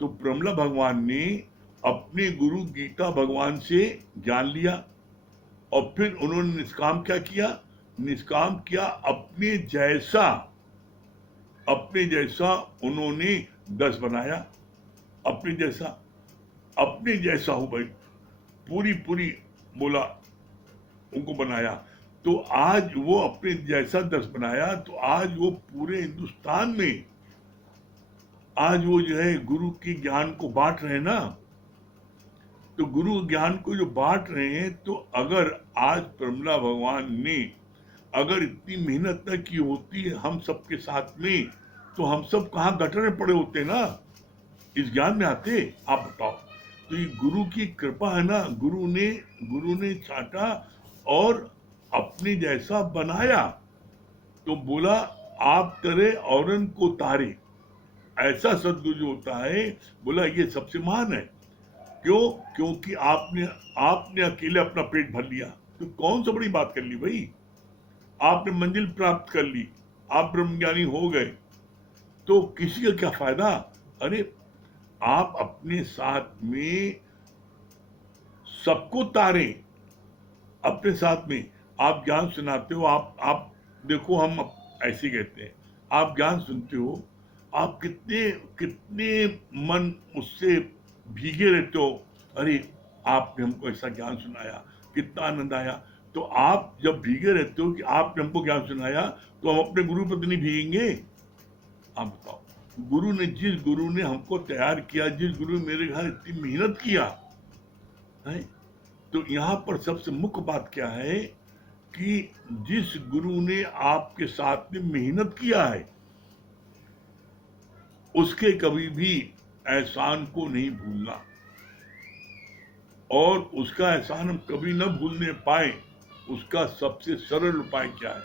तो प्रमला भगवान ने अपने गुरु गीता भगवान से ज्ञान लिया और फिर उन्होंने निष्काम क्या किया? निष्काम किया अपने जैसा उन्होंने 10 बनाया। अपने जैसा हो भाई, पूरी बोला उनको बनाया। तो आज वो अपने जैसा 10 बनाया, तो आज वो पूरे हिंदुस्तान में आज वो जो है गुरु की ज्ञान को बांट रहे हैं ना। तो गुरु ज्ञान को जो बांट रहे हैं, तो अगर आज प्रमला भगवान ने अगर इतनी मेहनत न की होती है हम सबके साथ में, तो हम सब कहाँ गटर में पड़े होते ना, इस ज्ञान में आते। आप बताओ। तो ये गुरु की कृपा है ना। गुरु ने छाटा और अपने जैसा बनाया। तो बोला आप करे औरन को तारे। ऐसा सदगुरु जो होता है, बोला ये सबसे महान है। क्यों? क्योंकि आपने अकेले अपना पेट भर लिया, तो कौन सा बड़ी बात कर ली भाई? आपने मंजिल प्राप्त कर ली, आप ब्रह्मज्ञानी हो गए, तो किसी का क्या फायदा? अरे आप अपने साथ में सबको तारे, अपने साथ में आप ज्ञान सुनाते हो। आप देखो, हम ऐसे कहते हैं, आप ज्ञान सुनते हो, आप कितने मन उससे भीगे रहते हो। अरे आपने हमको ऐसा ज्ञान सुनाया, कितना आनंद आया। तो आप जब भीगे रहते हो कि आपने हमको ज्ञान सुनाया, तो हम अपने गुरु पर नहीं भीगेंगे? आप बताओ। जिस गुरु ने हमको तैयार किया, जिस गुरु ने मेरे घर इतनी मेहनत किया है, तो यहाँ पर सबसे मुख्य बात क्या है कि जिस गुरु ने आपके साथ में मेहनत किया है, उसके कभी भी एहसान को नहीं भूलना, और उसका एहसान हम कभी न भूलने पाए, उसका सबसे सरल उपाय क्या है?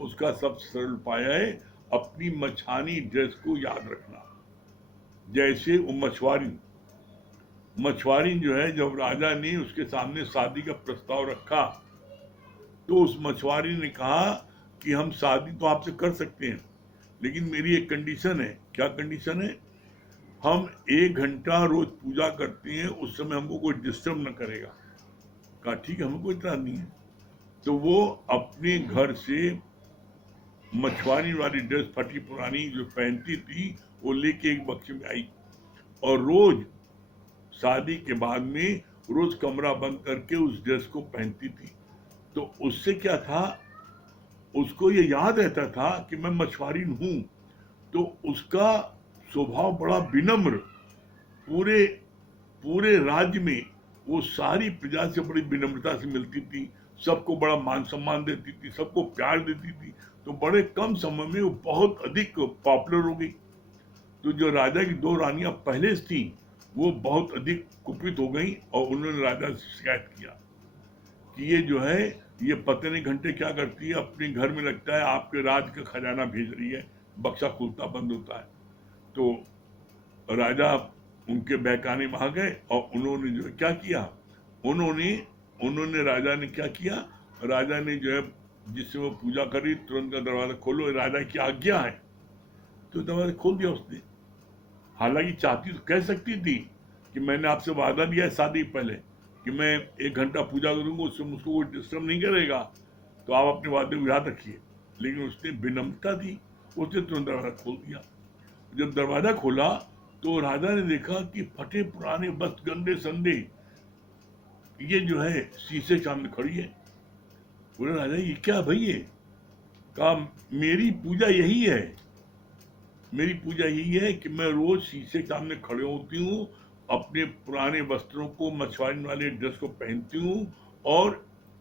उसका सबसे सरल उपाय है अपनी मछानी ड्रेस को याद रखना। जैसे वो मछुआरी जो है, जब राजा ने उसके सामने शादी का प्रस्ताव रखा, तो उस मछुआरी ने कहा कि हम शादी तो आपसे कर सकते हैं, लेकिन मेरी एक कंडीशन है। क्या कंडीशन है? हम 1 घंटा रोज पूजा करते हैं, उस समय हमको कोई डिस्टर्ब न करेगा। कहा ठीक है, हमको कोई इतराज नहीं है। तो वो अपने घर से मछुआरी वाली ड्रेस फटी पुरानी जो पहनती थी, वो लेके एक बक्से में आई, और रोज शादी के बाद में रोज कमरा बंद करके उस ड्रेस को पहनती थी। तो उससे क्या था, उसको ये याद रहता था कि मैं मछुआरी हूं। तो उसका स्वभाव बड़ा विनम्र, पूरे राज्य में वो सारी प्रजा से बड़ी विनम्रता से मिलती थी, सबको बड़ा मान सम्मान देती थी, सबको प्यार देती थी। तो बड़े कम समय में वो बहुत अधिक पॉपुलर हो गई। तो जो राजा की 2 रानियां पहले थी, वो बहुत अधिक कुपित हो गई, और उन्होंने राजा से शिकायत किया कि ये जो है, ये पते नहीं घंटे क्या करती है, अपने घर में लगता है आपके राज का खजाना भेज रही है, बक्सा खुलता बंद होता है। तो राजा उनके बहकाने में आ गए, और उन्होंने जो क्या किया, उन्होंने राजा ने क्या किया, राजा ने जो है, जिससे वो पूजा करी, तुरंत का दरवाजा खोलो, राजा की आज्ञा है, तो दरवाजा खोल दिया उसने। हालांकि चाहती तो कह सकती थी कि मैंने आपसे वादा दिया है शादी पहले कि मैं 1 घंटा पूजा करूंगा, उससे मुझको कोई डिस्टर्ब नहीं करेगा, तो आप अपने वादे को याद रखिए। लेकिन उसने विनम्रता थी, उसने तुरंत दरवाजा खोल दिया। जब दरवाजा खोला तो राजा ने देखा कि फटे पुराने वस्त्र, गंदे संदे, ये जो है शीशे के सामने खड़ी है। बोले राजा ये क्या भाई? ये कहा मेरी पूजा यही है, मेरी पूजा यही है कि मैं रोज शीशे के सामने खड़े होती हूँ, अपने पुराने वस्त्रों को, मछुआरी वाले ड्रेस को पहनती हूँ, और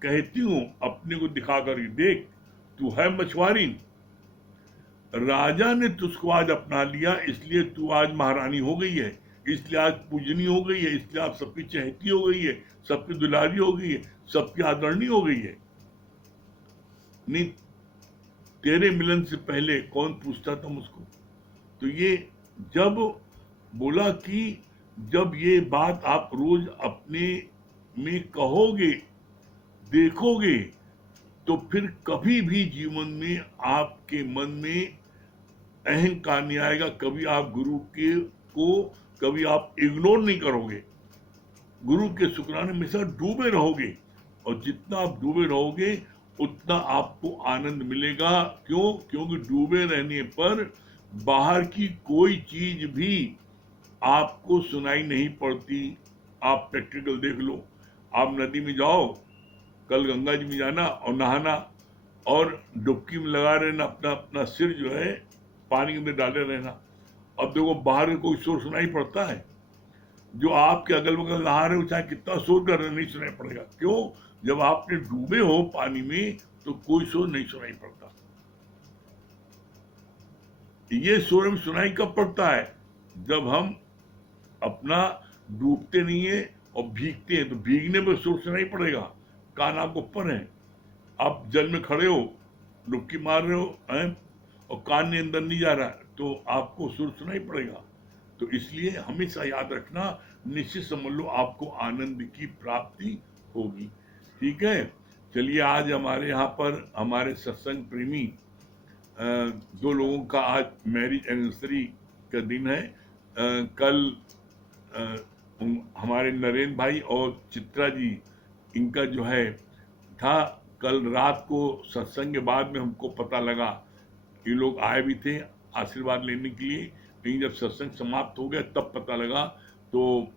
कहती हूँ अपने को दिखा कर, देख तू है मछुआरी, राजा ने तुझको आज अपना लिया, इसलिए तू आज महारानी हो गई है, इसलिए आज पूजनी हो गई है, इसलिए आप सबकी चहेती हो गई है, सबकी दुलारी हो गई है, सबकी आदरणीय हो गई है। नहीं, तेरे मिलन से पहले कौन पूछता था मुझको? तो ये जब बोला कि जब ये बात आप रोज अपने में कहोगे, देखोगे, तो फिर कभी भी जीवन में आपके मन में अहंकार नहीं आएगा, कभी आप गुरु के को कभी आप इग्नोर नहीं करोगे, गुरु के शुक्राने में हमेशा डूबे रहोगे, और जितना आप डूबे रहोगे उतना आपको आनंद मिलेगा। क्यों? क्योंकि डूबे रहने पर बाहर की कोई चीज भी आपको सुनाई नहीं पड़ती। आप प्रैक्टिकल देख लो, आप नदी में जाओ, कल गंगा जी में जाना और नहाना, और डुबकी में लगा रहना, अपना अपना सिर जो है पानी के अंदर डाले रहना। अब देखो बाहर का कोई शोर सुनाई पड़ता है? जो आपके अगल बगल नहा रहे हो चाहे कितना शोर कर रहे हो, नहीं सुनाई पड़ेगा। क्यों? जब आपने डूबे हो पानी में तो कोई शोर नहीं सुनाई पड़ता। ये शोर में सुनाई कब पड़ता है? जब हम अपना डूबते नहीं है और भीगते हैं, तो भीगने पर शोर सुनाई पड़ेगा, कान आपको ऊपर है, आप जल में खड़े हो, डुबकी मार रहे हो हैं, और कान ने अंदर नहीं जा रहा है, तो आपको सुर सुनाई पड़ेगा। तो इसलिए हमेशा याद रखना, निश्चित समझ लो आपको आनंद की प्राप्ति होगी। ठीक है, चलिए आज हमारे यहाँ पर हमारे सत्संग प्रेमी 2 लोगों का आज मैरिज एनिवर्सरी का दिन है। कल हमारे नरेंद्र भाई और चित्रा जी, इनका जो है था, कल रात को सत्संग के बाद में हमको पता लगा, ये लोग आए भी थे आशीर्वाद लेने के लिए, लेकिन जब सत्संग समाप्त हो गया तब पता लगा। तो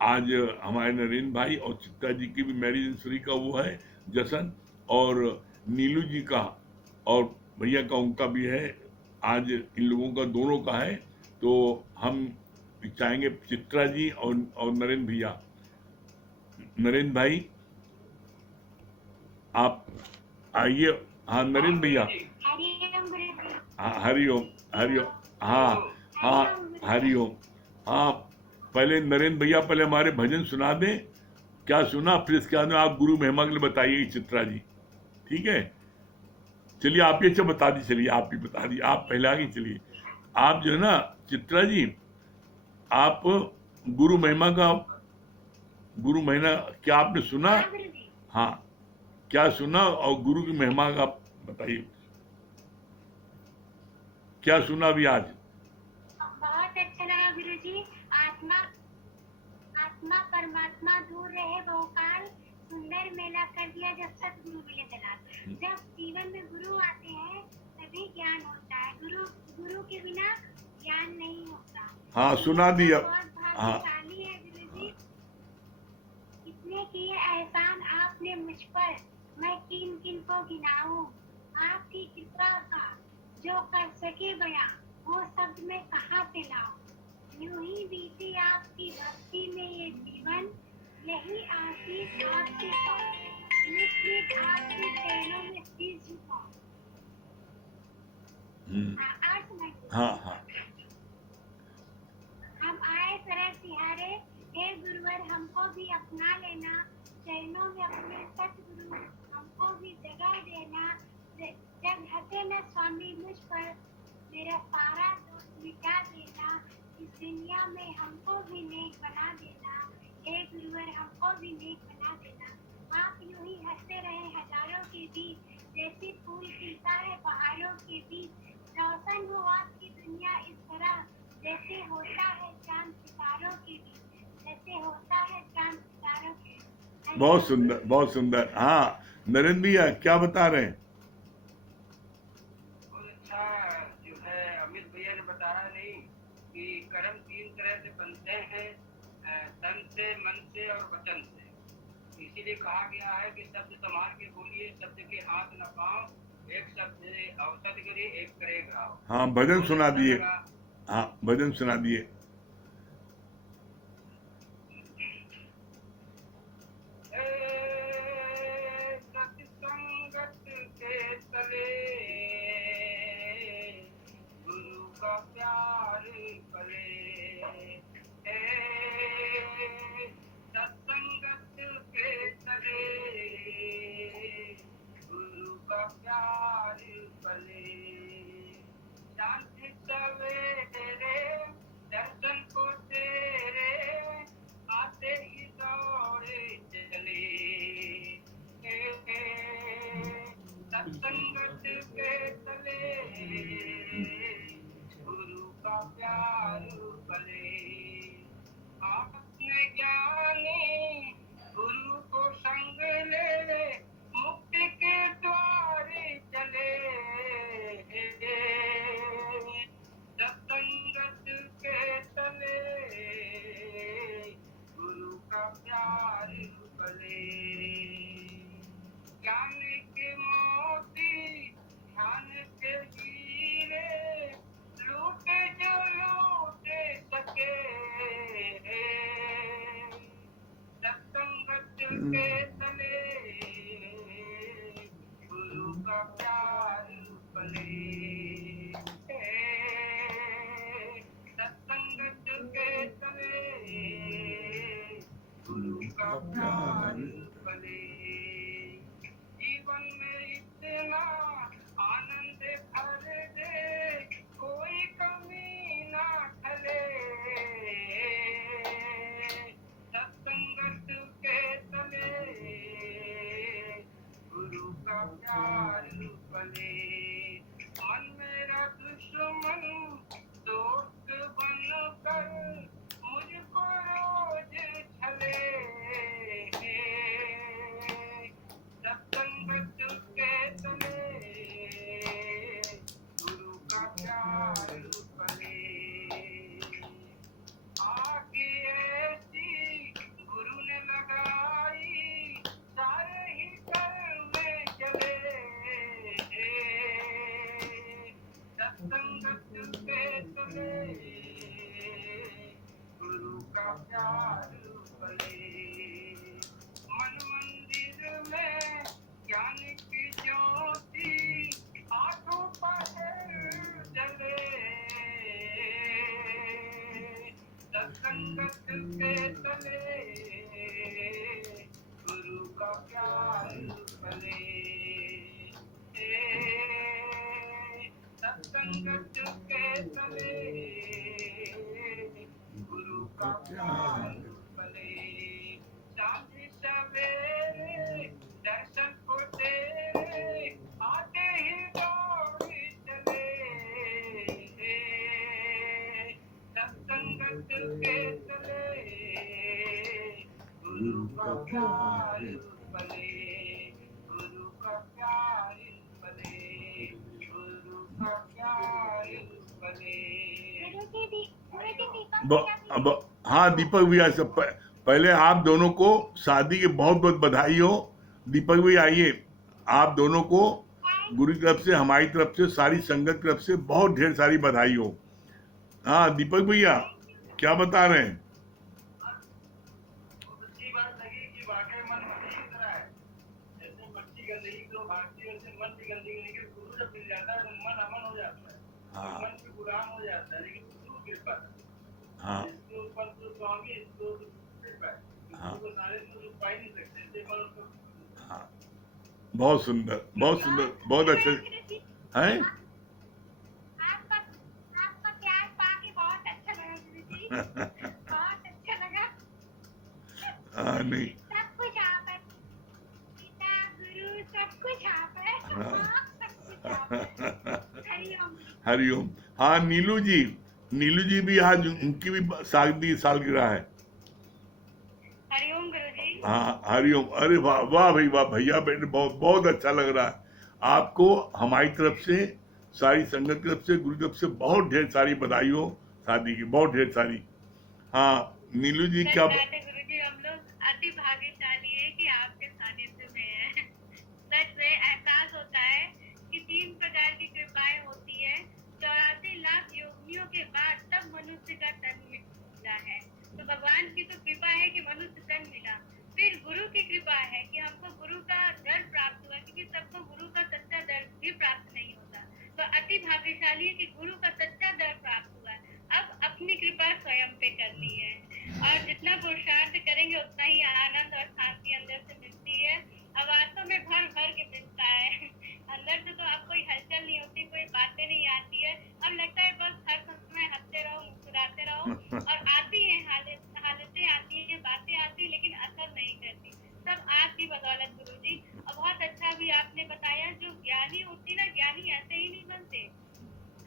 आज हमारे नरेंद्र भाई और चित्ता जी की भी मैरिज एनिवर्सरी का वो है जश्न, और नीलू जी का और भैया का उनका भी है आज इन लोगों का दोनों का है, तो हम चाहेंगे चित्रा जी और नरेंद्र भैया। नरेंद्र भाई आप आइए। हाँ नरेंद्र भैया, हरिओम गुरुजी। हाँ हरिओम, हरिओम, हाँ हाँ हरिओम। हाँ पहले नरेंद्र भैया पहले हमारे भजन सुना दें, क्या सुना, फिर इसके बाद में आप गुरु महिमा के लिए बताइए चित्रा जी, ठीक है? चलिए आप ये सब बता दी, चलिए आप ही बता दी, आप पहले आगे चलिए। आप जो है ना चित्रा जी, आप गुरु महिमा क्या आपने सुना? हाँ गुरुजी। हाँ क्या सुना, और गुरु की महिमा का बताइए, क्या सुना अभी आज? बहुत अच्छा लगा गुरुजी। आत्मा आत्मा परमात्मा दूर रहे बहुकाल, सुंदर मेला कर दिया जब सतगुरु मिले दलाल। जब जीवन में गुरु आते हैं तभी ज्ञान होता है, गुरु के बिना ज्ञान नहीं होता। हाँ सुना दिया। बहुत हाँ भाग्यशाली है गुरुजी, इतने किए एहसान आपने मुझ पर, मैं किन किन को गिनाऊं। आपकी कृपा का जो कर सके बयां, वो शब्द में कहाँ से लाऊं। यूं ही बीती आपकी भक्ति में ये जीवन, यही आशीष आपसे पाऊं, नित नित आपके चरणों में शीश झुकाऊं। आज मैं हाँ हाँ हम आए शरण तिहारे, हे गुरुवर हमको भी अपना लेना, चरणों में अपने सतगुरु हमको भी जगह देना। जग हंसे न स्वामी मुझ पर, मेरा सारा दोष मिटा देना, इस दुनिया में हमको भी नेक बना देना, हे गुरुवर हमको भी नेक बना देना। आप यूं ही हंसते रहे हजारों के बीच, जैसे फूल खिलता है पहाड़ों के बीच, रोशन हो आपकी दुनिया इस तरह, जैसे होता है चांद सितारों के बीच, जैसे होता है चांद सितारों के बीच। बहुत सुंदर, बहुत सुंदर। हाँ नरेंद्र भैया क्या बता रहे हैं? बहुत अच्छा जो है अमित भैया ने बताया नहीं कि कर्म 3 तरह से बनते हैं, तन से, मन से और वचन से। इसीलिए कहा गया है कि शब्द संभाल के बोलिए, शब्द के हाथ न पाओ, एक शब्द औसत करे, एक करे घाव। हाँ भजन सुना दिए। हाँ भजन सुना दिए। सत्संगत के तले गुरु का प्यार पले, सत्संगत के तले गुरु का प्यार पले, शांति सवेरे दर्शन को तेरे आते ही दौड़े चले, सत्संगत के तले गुरु का प्यार पले, आपने ज्ञानी गुरु को संग ले, मुक्ति के द्वारे चले, सत्संगत के तले गुरु का प्यार पले, ज्ञान के मोती ध्यान के हीरे, लूटे जो लूटे सके, सत्संगत के तले गुरु का प्यार पले, सत्संगत के तले गुरु का प्यार पले, जीवन में इतना आनंद भर दे, कोई कमी ना खले, सत्संगत के तले गुरु का प्यार पले, मन मेरा दुश्मन दोस्त बनकर मुझको रोज छले, सत्संगत के तले गुरु का प्यार पले, आगे ऐसी गुरु ने लगाई, सारे ही कर में चले, प्यार पले, गुरु का प्यार पले, गुरु का प्यार पले। अब हाँ दीपक भैया सब पहले आप दोनों को शादी की बहुत बहुत बधाई हो। दीपक भैया आइए, आप दोनों को गुरु की तरफ से, हमारी तरफ से, सारी संगत की तरफ से बहुत ढेर सारी बधाई हो। हाँ दीपक भैया क्या बता रहे हैं? बहुत अच्छी बात लगी कि वाकई मन मछली की तरह है। जैसे मच्छी गंदगी तो भागती है, वैसे मन भी गंदगी नहीं, कि गुरु जब मिल जाता है तो मन अमन हो जाता है, हाँ मन भी गुलाम हो जाता है। लेकिन गुरु कृपा है, हाँ इसके ऊपर तो स्वामी, इसको कृपा है, हाँ गुरु को सारे तो रुक पा ही नहीं सकते, इसलिए मन उसको। हाँ बहुत सुंदर, बहुत सुंदर, बहुत अच्छे हैं। आपका आपका प्यार पाके बहुत अच्छा लगा गुरुजी, बहुत अच्छा लगा। हाँ नहीं सब कुछ आप है, पिता गुरु सब कुछ आप है, सब कुछ आप है। हरिओम। हरिओम। हाँ नीलू जी भी आज उनकी भी सालगिरह है। हरिओम गुरुजी। हाँ हरिओम। अरे वाह वाह भाई वाह, भैया बेटे बहुत बहुत अच्छा लग रहा है। आपको हमारी तरफ से, सारी संगत की तरफ से, गुरु की तरफ से बहुत ढेर सारी बधाई हो शादी की, बहुत ढेर सारी। हाँ नीलू जी क्या? गुरुजी हम लोग अति भाग्यशाली है कि आपके सानिध्य में है। सच में एहसास होता है कि 3 प्रकार की कृपाएं होती है। 84 लाख योगियों के बाद तब मनुष्य का तन मिला है। तो भगवान की तो कृपा है कि मनुष्य तन मिला, फिर गुरु की कृपा है कि हमको गुरु का दर प्राप्त हुआ, क्योंकि सबको गुरु का सच्चा दर भी प्राप्त नहीं होता। तो अति भाग्यशाली है कि गुरु का सच्चा दर प्राप्त हुआ। अब अपनी कृपा स्वयं पे करनी है, और जितना पुरुषार्थ करेंगे उतना ही आनंद और शांति अंदर से मिलती है। अब वास्तव में भर भर के मिलता है। अंदर से तो आप कोई हलचल नहीं होती, कोई बातें नहीं आती है। अब लगता है बस हर समय हंसते रहो, मुस्कुराते रहो, और आती है हालतें आती है, बातें आती है, लेकिन असर नहीं करती। सब आपकी बदौलत गुरुजी। और बहुत अच्छा भी आपने बताया, जो ज्ञानी होती ना, ज्ञानी ऐसे ही नहीं बनते,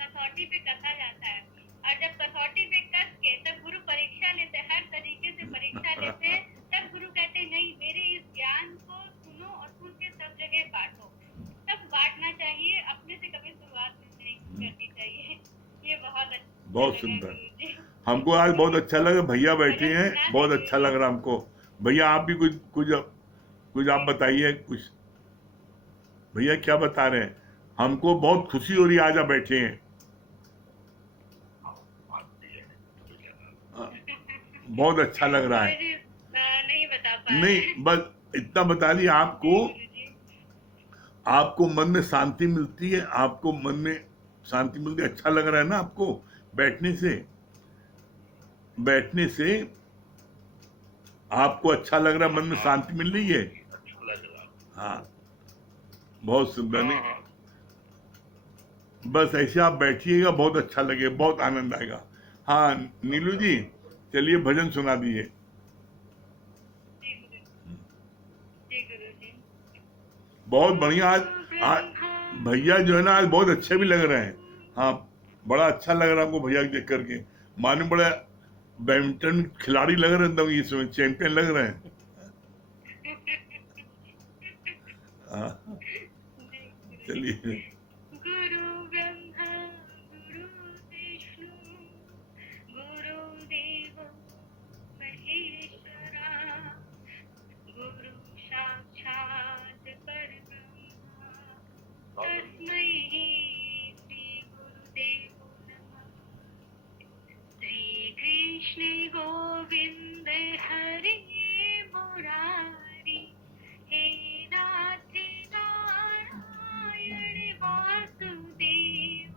कसौटी पे कसा जाता है। और जब कसौटी पे कस के तब गुरु परीक्षा लेते, हर तरीके से परीक्षा लेते हैं, तब गुरु कहते हैं नहीं, मेरे इस ज्ञान को सुनो और सुन के सब जगह बांटो। तब बांटना चाहिए, अपने से कभी शुरुआत नहीं करनी चाहिए। ये बहुत अच्छा, बहुत सुंदर। हमको आज बहुत अच्छा लगा, भैया बैठे हैं, बहुत अच्छा लग रहा हमको। भैया आप भी कुछ आप बताइए कुछ। भैया क्या बता रहे हैं? हमको बहुत खुशी हो रही है, आज आप बैठे हैं। बहुत अच्छा लग रहा है। नहीं बता पाए। नहीं बस इतना बता दिया आपको मन में शांति मिलती है, आपको मन में शांति मिलती है, अच्छा लग रहा है ना आपको बैठने से आपको अच्छा लग रहा है, मन में शांति मिल रही है। हाँ बहुत सुंदर। नहीं बस ऐसे आप बैठिएगा, बहुत अच्छा लगे, बहुत आनंद आएगा। हाँ नीलू जी चलिए भजन सुना दीजिए। बहुत बढ़िया। आज भैया जो है ना, आज बहुत अच्छे भी लग रहे हैं। हाँ बड़ा अच्छा लग रहा है हमको भैया देख करके, मालूम बड़ा बैडमिंटन खिलाड़ी लग रहे हैं, एकदम इसमें चैंपियन लग रहे हैं। हाँ चलिए। गुरु ब्रह्मा गुरु विष्णु गुरुदेव महेश्वरा, गुरु साक्षात् परब्रह्मा, तस्मै श्री गुरुदेवो नमः। श्री कृष्ण गोविंद हरे मुरारी, हे नाथ नारायण वासुदेव।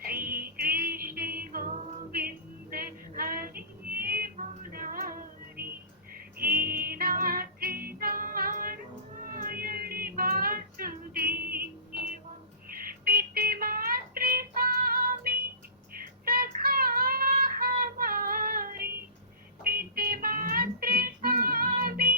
श्री कृष्ण गोविंद हरे मुरारी, हे नाथ नारायण वासुदेव। पितृमातृ स्वामी सखा हमारे, पितृमातृ स्वामी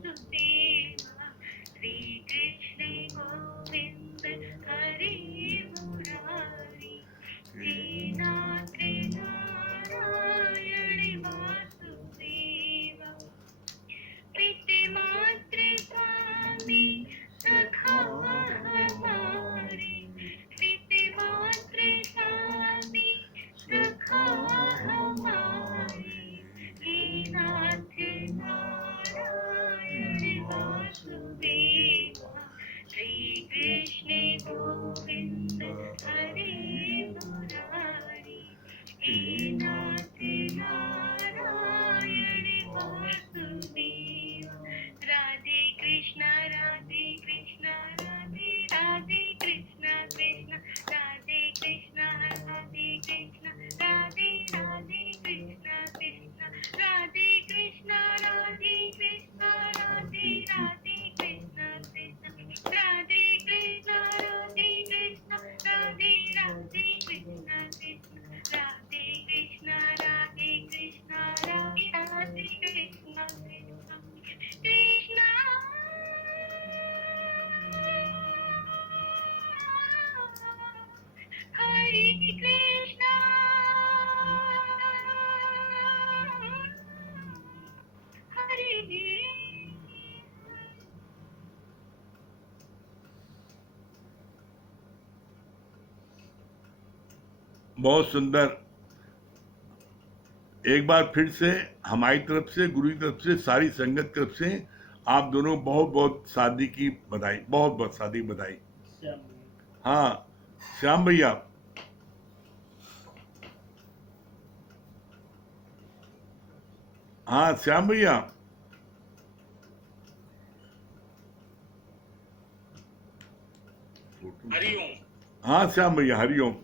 वासुदेवा श्री कृष्ण गोविंद हरे मुरारी हे नाथ नारायण वासुदेवा पितृमातृ स्वामी सखा हमारे पितृमातृ स्वामी सखा हमारे हे नाथ नारायण वासुदेवा श्री कृष्ण गोविंद हरे मुरारी हे नाथ नारायण वासुदेवा राधे कृष्ण राधे कृष्ण राधे राधे कृष्ण कृष्ण राधे कृष्ण राधे कृष्ण राधे राधे कृष्ण कृष्ण राधे कृष्ण राधे कृष्ण राधे राधे कृष्ण कृष्ण राधे कृष्ण राधे कृष्ण राधे राधे कृष्ण कृष्ण राधे कृष्ण राधे कृष्ण राधे राधे कृष्ण कृष्ण कृष्ण हरे कृष्ण हरे बहुत सुंदर। एक बार फिर से हमारी तरफ से, गुरु की तरफ से, सारी संगत की तरफ से आप दोनों बहुत बहुत शादी की बधाई, बहुत बहुत शादी बधाई। हाँ श्याम भैया, हाँ श्याम भैया, हरिओम। हाँ श्याम भैया, हरिओम।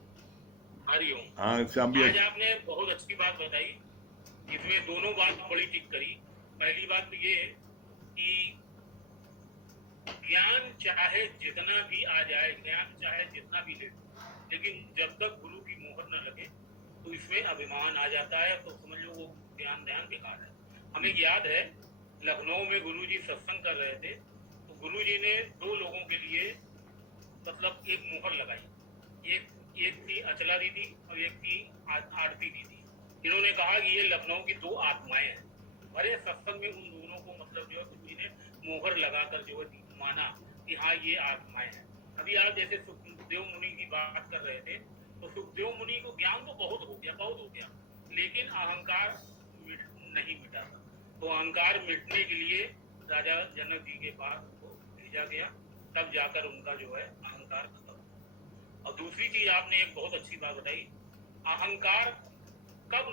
हरिओम। हाँ श्याम भैया, आज आपने बहुत अच्छी बात बताई, इसमें दोनों बात बड़ी टिक करी। पहली बात तो ये है कि ज्ञान चाहे जितना भी आ जाए, ज्ञान चाहे जितना भी ले, लेकिन जब तक गुरु की मोहर न लगे तो इसमें अभिमान आ जाता है, तो समझ लो वो ध्यान बेकार है। हमें याद है लखनऊ में गुरुजी सत्संग कर रहे थे, तो गुरुजी ने 2 लोगों के लिए मतलब एक मोहर लगाई। एक थी अचला दीदी और एक थी आरती दीदी। इन्होंने कहा कि ये लखनऊ की 2 आत्माएं हैं। बड़े सत्संग में उन दोनों को मतलब जो है गुरुजी ने मोहर लगाकर जो है माना कि हाँ ये आत्माएं हैं। अभी आप जैसे सुखदेव मुनि की बात कर रहे थे, तो सुखदेव मुनि को ज्ञान तो बहुत हो गया, लेकिन अहंकार नहीं मिटा। तो अहंकार मिटने के लिए राजा जनक जी के पास उनको भेजा गया, तब जाकर उनका जो है अहंकार खत्म। और दूसरी चीज आपने एक बहुत अच्छी बात बताई, अहंकार कब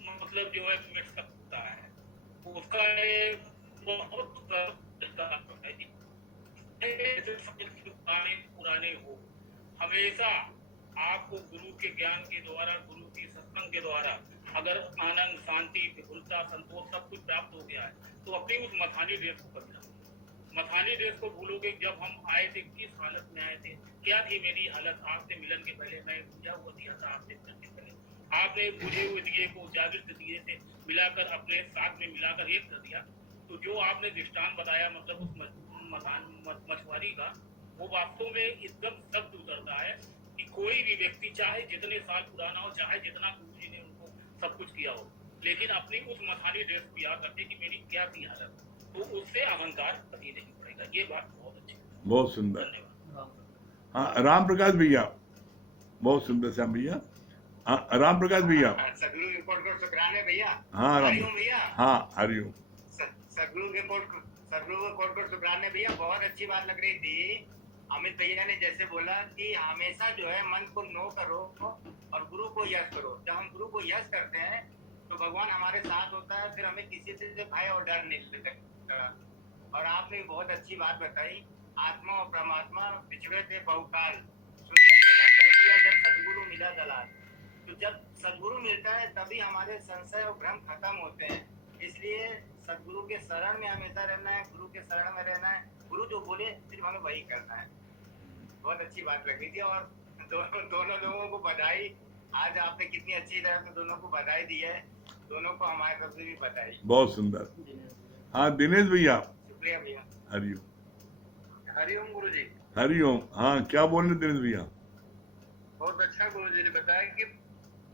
मतलब जो है मिट सकता है, उसका एक बहुत पुराने हो, हमेशा आपको गुरु के ज्ञान के द्वारा, गुरु की सत्संग के द्वारा अगर आनंद, शांति, विपुलता, संतोष सब कुछ प्राप्त हो गया है, तो अपनी उस मथानी ड्रेस को बदला। मथानी ड्रेस को भूलोगे। जब हम आए थे किस हालत में आए थे, क्या थी मेरी हालत, आपसे मिलन के पहले मैं बुझा हुआ दिया था, आपसे मिलन के पहले आपने बुझे हुए दिए को जागृत दिए से मिलाकर अपने साथ में मिलाकर एक कर दिया। तो जो आपने दृष्टांत बताया मतलब उस मछुआरी का, वो वास्तव में एकदम शब्द उतरता है कि कोई भी व्यक्ति चाहे जितने साल पुराना हो, चाहे जितना गुरु जी ने उनको सब कुछ किया हो, लेकिन अपनी उस मथानी ड्रेस को याद करते कि मेरी क्या थी हालत, तो उससे अहंकार कभी नहीं पड़ेगा। ये बात बहुत अच्छी, बहुत सुंदर। हाँ राम प्रकाश भैया, बहुत सुंदर श्याम भैया। हाँ राम प्रकाश भैया, सदगुरु रिपोर्ट को शुक्राने भैया। हाँ राम हरिओम भैया। हाँ हरिओम। सदगुरु रिपोर्ट को शुक्राने भैया। बहुत अच्छी बात लग रही थी। अमित भैया ने जैसे बोला कि हमेशा जो है मन को नो करो और गुरु को यस करो। जब हम गुरु को यस करते हैं तो भगवान हमारे साथ होता है, फिर हमें किसी से भय और डर नहीं लगता। और आपने बहुत अच्छी बात बताई, आत्मा और परमात्मा बिछड़े थे बहुकाल, सुंदर मेला कर दिया जब सदगुरु मिला दलाल। तो जब सदगुरु मिलता है तभी हमारे संशय और भ्रम खत्म होते हैं। इसलिए सदगुरु के शरण में हमेशा रहना है, गुरु के शरण में रहना है। गुरु जो बोले सिर्फ हमें वही करना है। बहुत अच्छी बात लग रही थी। और दोनों लोगों को बधाई। आज आपने कितनी अच्छी तरह से दोनों को बधाई दी है। दोनों को हमारे तरफ से भी बधाई। बहुत सुंदर। हाँ दिनेश भैया, शुक्रिया भैया। हरिओम। हरिओम गुरु जी। हरिओम। हाँ, क्या बोल रहे दिनेश भैया? बहुत अच्छा गुरु जी ने बताया कि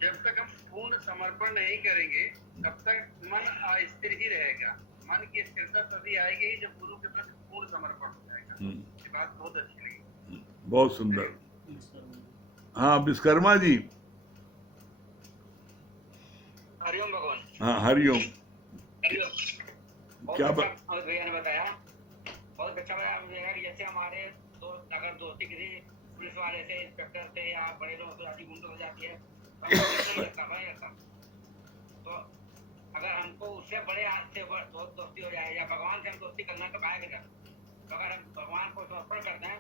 जब तक हम पूर्ण समर्पण नहीं करेंगे तब तक मन अस्थिर ही रहेगा। मन की स्थिरता तभी आएगी जब गुरु के प्रति पूर्ण समर्पण हो जाएगा। ये बात बहुत अच्छी लगी। बहुत सुंदर। हाँ, विश्वकर्मा जी। हरिओम भगवान। हाँ, हरिओम। बहुत क्या अच्छा भैया ने बताया, बहुत अच्छा बताया मुझे कि जैसे हमारे दोस्त अगर दोस्ती किसी पुलिस वाले से, इंस्पेक्टर से या बड़े लोगों से आदि गुंडों हो जाती है तो हमको नहीं लगता। तो अगर हमको उससे बड़े हाथ से दोस्ती हो जाए या भगवान से हम दोस्ती करना तो काहे के तो अगर हम भगवान को समर्पण करते हैं,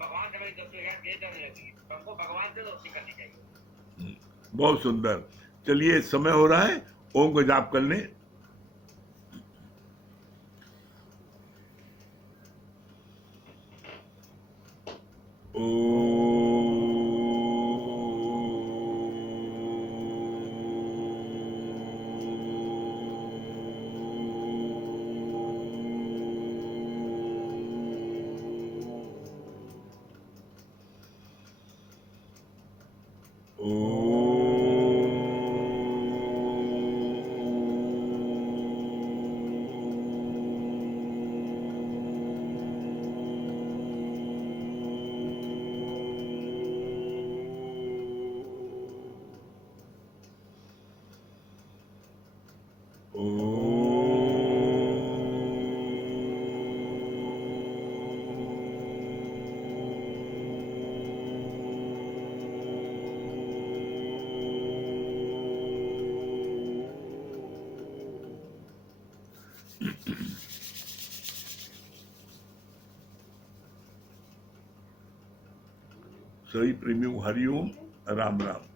भगवान से हमारी दोस्ती हो जाए, देर करने लगती है, तो हमको भगवान से दोस्ती करनी चाहिए। बहुत सुंदर। चलिए, समय हो रहा है, ओम को जाप कर लें। सभी प्रेमियों, हरिओम, राम राम।